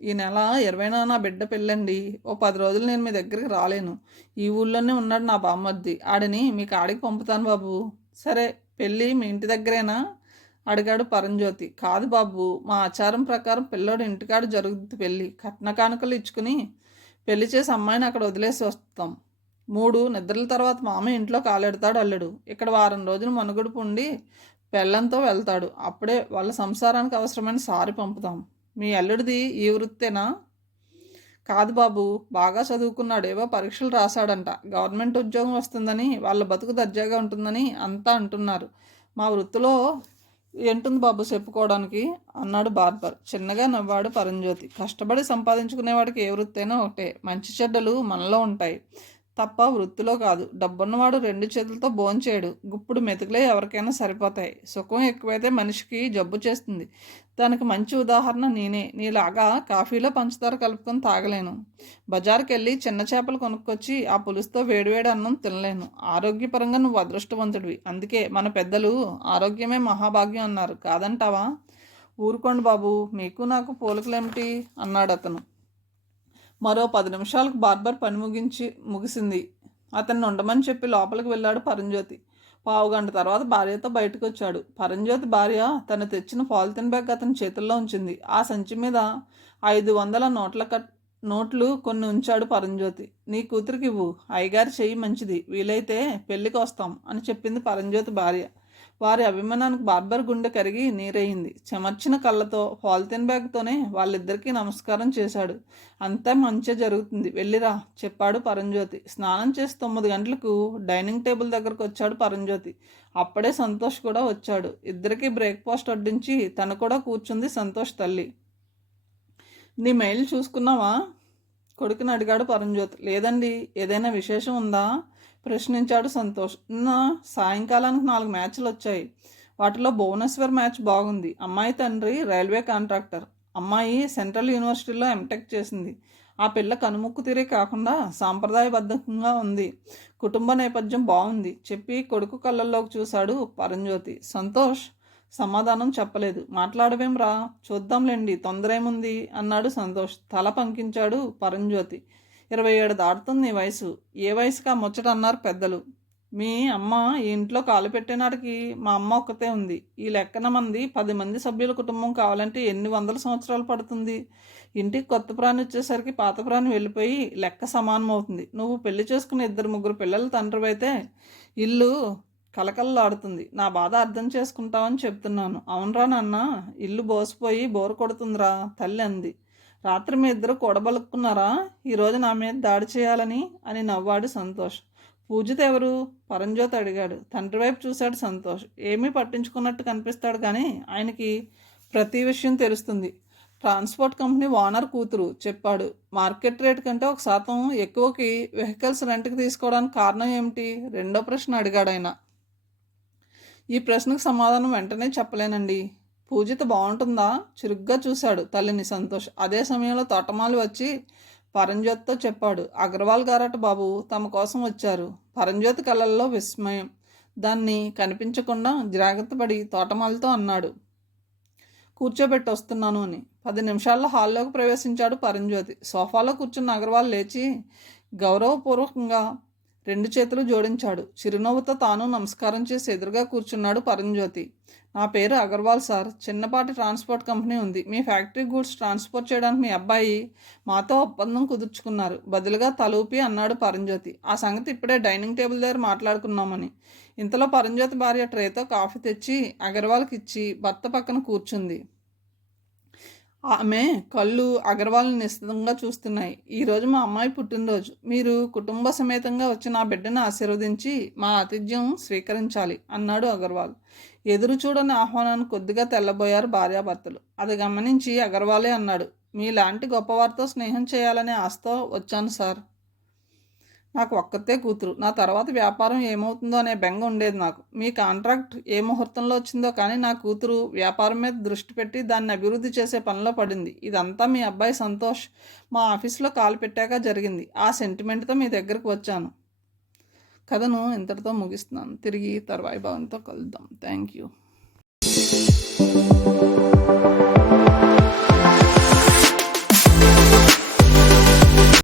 ఈ నెల 20న నా బిడ్డ పెళ్ళండి. ఓ 10 రోజులు నేను మీ దగ్గరికి రాలేను. ఈ ఊళ్ళోనే ఉన్నాడు నా బామ్మర్ది. ఆడిని మీకు ఆడికి పంపుతాను బాబు. సరే, పెళ్ళి మీ ఇంటి దగ్గరేనా అడిగాడు పరంజ్యోతి. కాదు బాబు, మా ఆచారం ప్రకారం పిల్లోడు ఇంటికాడ జరుగుతుంది పెళ్ళి. కట్న కానుకలు ఇచ్చుకుని పెళ్లి చేసి అమ్మాయిని అక్కడ వదిలేసి వస్తాం. 3 నిద్రల తర్వాత మామ ఇంట్లో కాలెడతాడు అల్లుడు. ఇక్కడ వారం రోజులు మనుగడుపు ఉండి పెళ్ళంతో వెళ్తాడు. అప్పుడే వాళ్ళ సంసారానికి అవసరమైన సారి పంపుతాం. మీ అల్లుడిది ఈ వృత్తేనా? కాదు బాబు, బాగా చదువుకున్నాడు. ఏవో పరీక్షలు రాశాడంట. గవర్నమెంట్ ఉద్యోగం వస్తుందని, వాళ్ళ బతుకు దర్జాగా ఉంటుందని అంతా అంటున్నారు. మా వృత్తిలో ఏంటుంది బాబు చెప్పుకోవడానికి అన్నాడు బార్బర్. చిన్నగా నవ్వాడు పరంజ్యోతి. కష్టపడి సంపాదించుకునేవాడికి ఏ వృత్తి అయినా ఒకటే. మంచి చెడ్డలు మనలో ఉంటాయి తప్ప వృత్తిలో కాదు. డబ్బున్నవాడు 2 చేతులతో భోంచేయడు. గుప్పుడు మెతుకులే ఎవరికైనా సరిపోతాయి. సుఖం ఎక్కువైతే మనిషికి జబ్బు చేస్తుంది. దానికి మంచి ఉదాహరణ నేనే. నీలాగా కాఫీలో పంచదార కలుపుకొని తాగలేను. బజార్కి వెళ్ళి చిన్న చేపలు కొనుక్కొచ్చి ఆ పులుసుతో వేడివేడి అన్నం తినలేను. ఆరోగ్యపరంగా నువ్వు అదృష్టవంతుడివి. అందుకే మన పెద్దలు ఆరోగ్యమే మహాభాగ్యం అన్నారు. కాదంటావా? ఊరుకోండి బాబు, మీకు నాకు పోలికలేమిటి అన్నాడు అతను. మరో 10 నిమిషాలకు బార్బర్ పని ముగిసింది. అతన్ని ఉండమని చెప్పి లోపలికి వెళ్ళాడు పరంజ్యోతి. 15 గంట తర్వాత భార్యతో బయటకు వచ్చాడు. పరంజ్యోతి భార్య తను తెచ్చిన పాలిథిన్ బ్యాగ్ అతని చేతుల్లో ఉంచింది. ఆ సంచి మీద 500 నోట్లు కొన్ని ఉంచాడు పరంజ్యోతి. నీ కూతురికి ఇవ్వు, అయ్యగారి చెయ్యి మంచిది, వీలైతే పెళ్ళికి వస్తాం అని చెప్పింది పరంజ్యోతి భార్య. వారి అభిమానానికి బార్బర్ గుండె కరిగి నీరయింది. చెమర్చిన కళ్ళతో పాలిథిన్ బ్యాగ్తోనే వాళ్ళిద్దరికీ నమస్కారం చేశాడు. అంతా మంచి జరుగుతుంది, వెళ్ళిరా చెప్పాడు పరంజ్యోతి. స్నానం చేసి 9 గంటలకు డైనింగ్ టేబుల్ దగ్గరకు వచ్చాడు పరంజ్యోతి. అప్పుడే సంతోష్ కూడా వచ్చాడు. ఇద్దరికీ బ్రేక్ఫాస్ట్ వడ్డించి తను కూడా కూర్చుంది సంతోష్ తల్లి. నీ మెయిల్ చూసుకున్నావా కొడుకుని అడిగాడు పరంజ్యోతి. లేదండి, ఏదైనా విశేషం ఉందా ప్రశ్నించాడు సంతోష్. నిన్న సాయంకాలానికి 4 మ్యాచ్లు వచ్చాయి. వాటిలో భువనేశ్వర్ మ్యాచ్ బాగుంది. అమ్మాయి తండ్రి రైల్వే కాంట్రాక్టర్. అమ్మాయి సెంట్రల్ యూనివర్సిటీలో ఎంటెక్ చేసింది. ఆ పిల్ల కనుముక్కు తీరే కాకుండా సాంప్రదాయబద్ధంగా ఉంది. కుటుంబ నేపథ్యం బాగుంది చెప్పి కొడుకు కళ్ళల్లోకి చూశాడు పరంజ్యోతి. సంతోష్ సమాధానం చెప్పలేదు. మాట్లాడవేం రా, చూద్దాంలేండి, తొందర ఏముంది అన్నాడు సంతోష్. తల పంకించాడు పరంజ్యోతి. 27 దాటుతుంది నీ వయసు. ఏ వయసుకా ముచ్చట అన్నారు పెద్దలు. మీ అమ్మ ఈ ఇంట్లో కాలు పెట్టేనాటికి మా అమ్మ ఒక్కతే ఉంది. ఈ లెక్కన మంది 10 మంది సభ్యుల కుటుంబం కావాలంటే ఎన్ని వందల సంవత్సరాలు పడుతుంది? ఇంటికి కొత్త ప్రాణి వచ్చేసరికి పాత ప్రాణి వెళ్ళిపోయి లెక్క సమానం అవుతుంది. నువ్వు పెళ్లి చేసుకుని 2-3 పిల్లల తండ్రివైతే ఇల్లు కలకల్లాడుతుంది. నా బాధ అర్థం చేసుకుంటావని చెప్తున్నాను. అవునరా నాన్న, ఇల్లు బోసిపోయి బోరు కొడుతుందిరా తల్లి అంది. రాత్రి మీ ఇద్దరు కూడబలుక్కున్నారా ఈరోజు నా మీద దాడి చేయాలని అని నవ్వాడు సంతోష్. పూజిత ఎవరు పరంజ్యోతి అడిగాడు. తండ్రి వైపు చూశాడు సంతోష్. ఏమీ పట్టించుకున్నట్టు కనిపిస్తాడు కానీ ఆయనకి ప్రతి విషయం తెలుస్తుంది. ట్రాన్స్పోర్ట్ కంపెనీ ఓనర్ కూతురు చెప్పాడు. మార్కెట్ రేట్ కంటే 1% ఎక్కువకి వెహికల్స్ రెంట్కి తీసుకోవడానికి కారణం ఏమిటి? రెండో ప్రశ్న అడిగాడు ఆయన. ఈ ప్రశ్నకు సమాధానం వెంటనే చెప్పలేనండి. పూజిత బాగుంటుందా? చురుగ్గా చూశాడు తల్లిని సంతోష్. అదే సమయంలో తోటమాలి వచ్చి పరంజ్యోతితో చెప్పాడు. అగర్వాల్ గారట బాబు, తమ కోసం వచ్చారు. పరంజ్యోతి కళ్ళల్లో విస్మయం. దాన్ని కనిపించకుండా జాగ్రత్త పడి తోటమాలితో అన్నాడు, కూర్చోబెట్టి వస్తున్నాను అని. 10 నిమిషాల్లో హాల్లోకి ప్రవేశించాడు పరంజ్యోతి. సోఫాలో కూర్చున్న అగర్వాల్ లేచి గౌరవపూర్వకంగా 2 చేతులు జోడించాడు. చిరునవ్వుతో తాను నమస్కారం చేసి ఎదురుగా కూర్చున్నాడు పరంజ్యోతి. నా పేరు అగర్వాల్ సార్. చిన్నపాటి ట్రాన్స్పోర్ట్ కంపెనీ ఉంది. మీ ఫ్యాక్టరీ గూడ్స్ ట్రాన్స్పోర్ట్ చేయడానికి మీ అబ్బాయి మాతో ఒప్పందం కుదుర్చుకున్నారు. బదులుగా తలూపి అన్నాడు పరంజ్యోతి. ఆ సంగతి ఇప్పుడే డైనింగ్ టేబుల్ దగ్గర మాట్లాడుకున్నామని. ఇంతలో పరంజ్యోతి భార్య ట్రేతో కాఫీ తెచ్చి అగర్వాల్కి ఇచ్చి భర్త పక్కన కూర్చుంది. ఆమె కళ్ళు అగర్వాల్ని నిశ్చితంగా చూస్తున్నాయి. ఈరోజు మా అమ్మాయి పుట్టినరోజు. మీరు కుటుంబ సమేతంగా వచ్చి నా బిడ్డను ఆశీర్వదించి మా ఆతిథ్యం స్వీకరించాలి అన్నాడు అగర్వాల్. ఎదురు చూడని ఆహ్వానాన్ని కొద్దిగా తెల్లబోయారు భార్యాభర్తలు. అది గమనించి అగర్వాలే అన్నాడు, మీలాంటి గొప్పవారితో స్నేహం చేయాలనే ఆశతో వచ్చాను సార్. నాకు ఒక్కతే కూతురు. నా తర్వాత వ్యాపారం ఏమవుతుందో అనే బెంగ ఉండేది నాకు. మీ కాంట్రాక్ట్ ఏ ముహూర్తంలో వచ్చిందో కానీ నా కూతురు వ్యాపారం మీద దృష్టి పెట్టి దాన్ని అభివృద్ధి చేసే పనిలో పడింది. ఇదంతా మీ అబ్బాయి సంతోష్ మా ఆఫీస్లో కాలు పెట్టాక జరిగింది. ఆ సెంటిమెంట్తో మీ దగ్గరకు వచ్చాను. కథను ఇంతటితో ముగిస్తున్నాను. తిరిగి తర్వాయి భాగంతో కలుద్దాం. Thank you.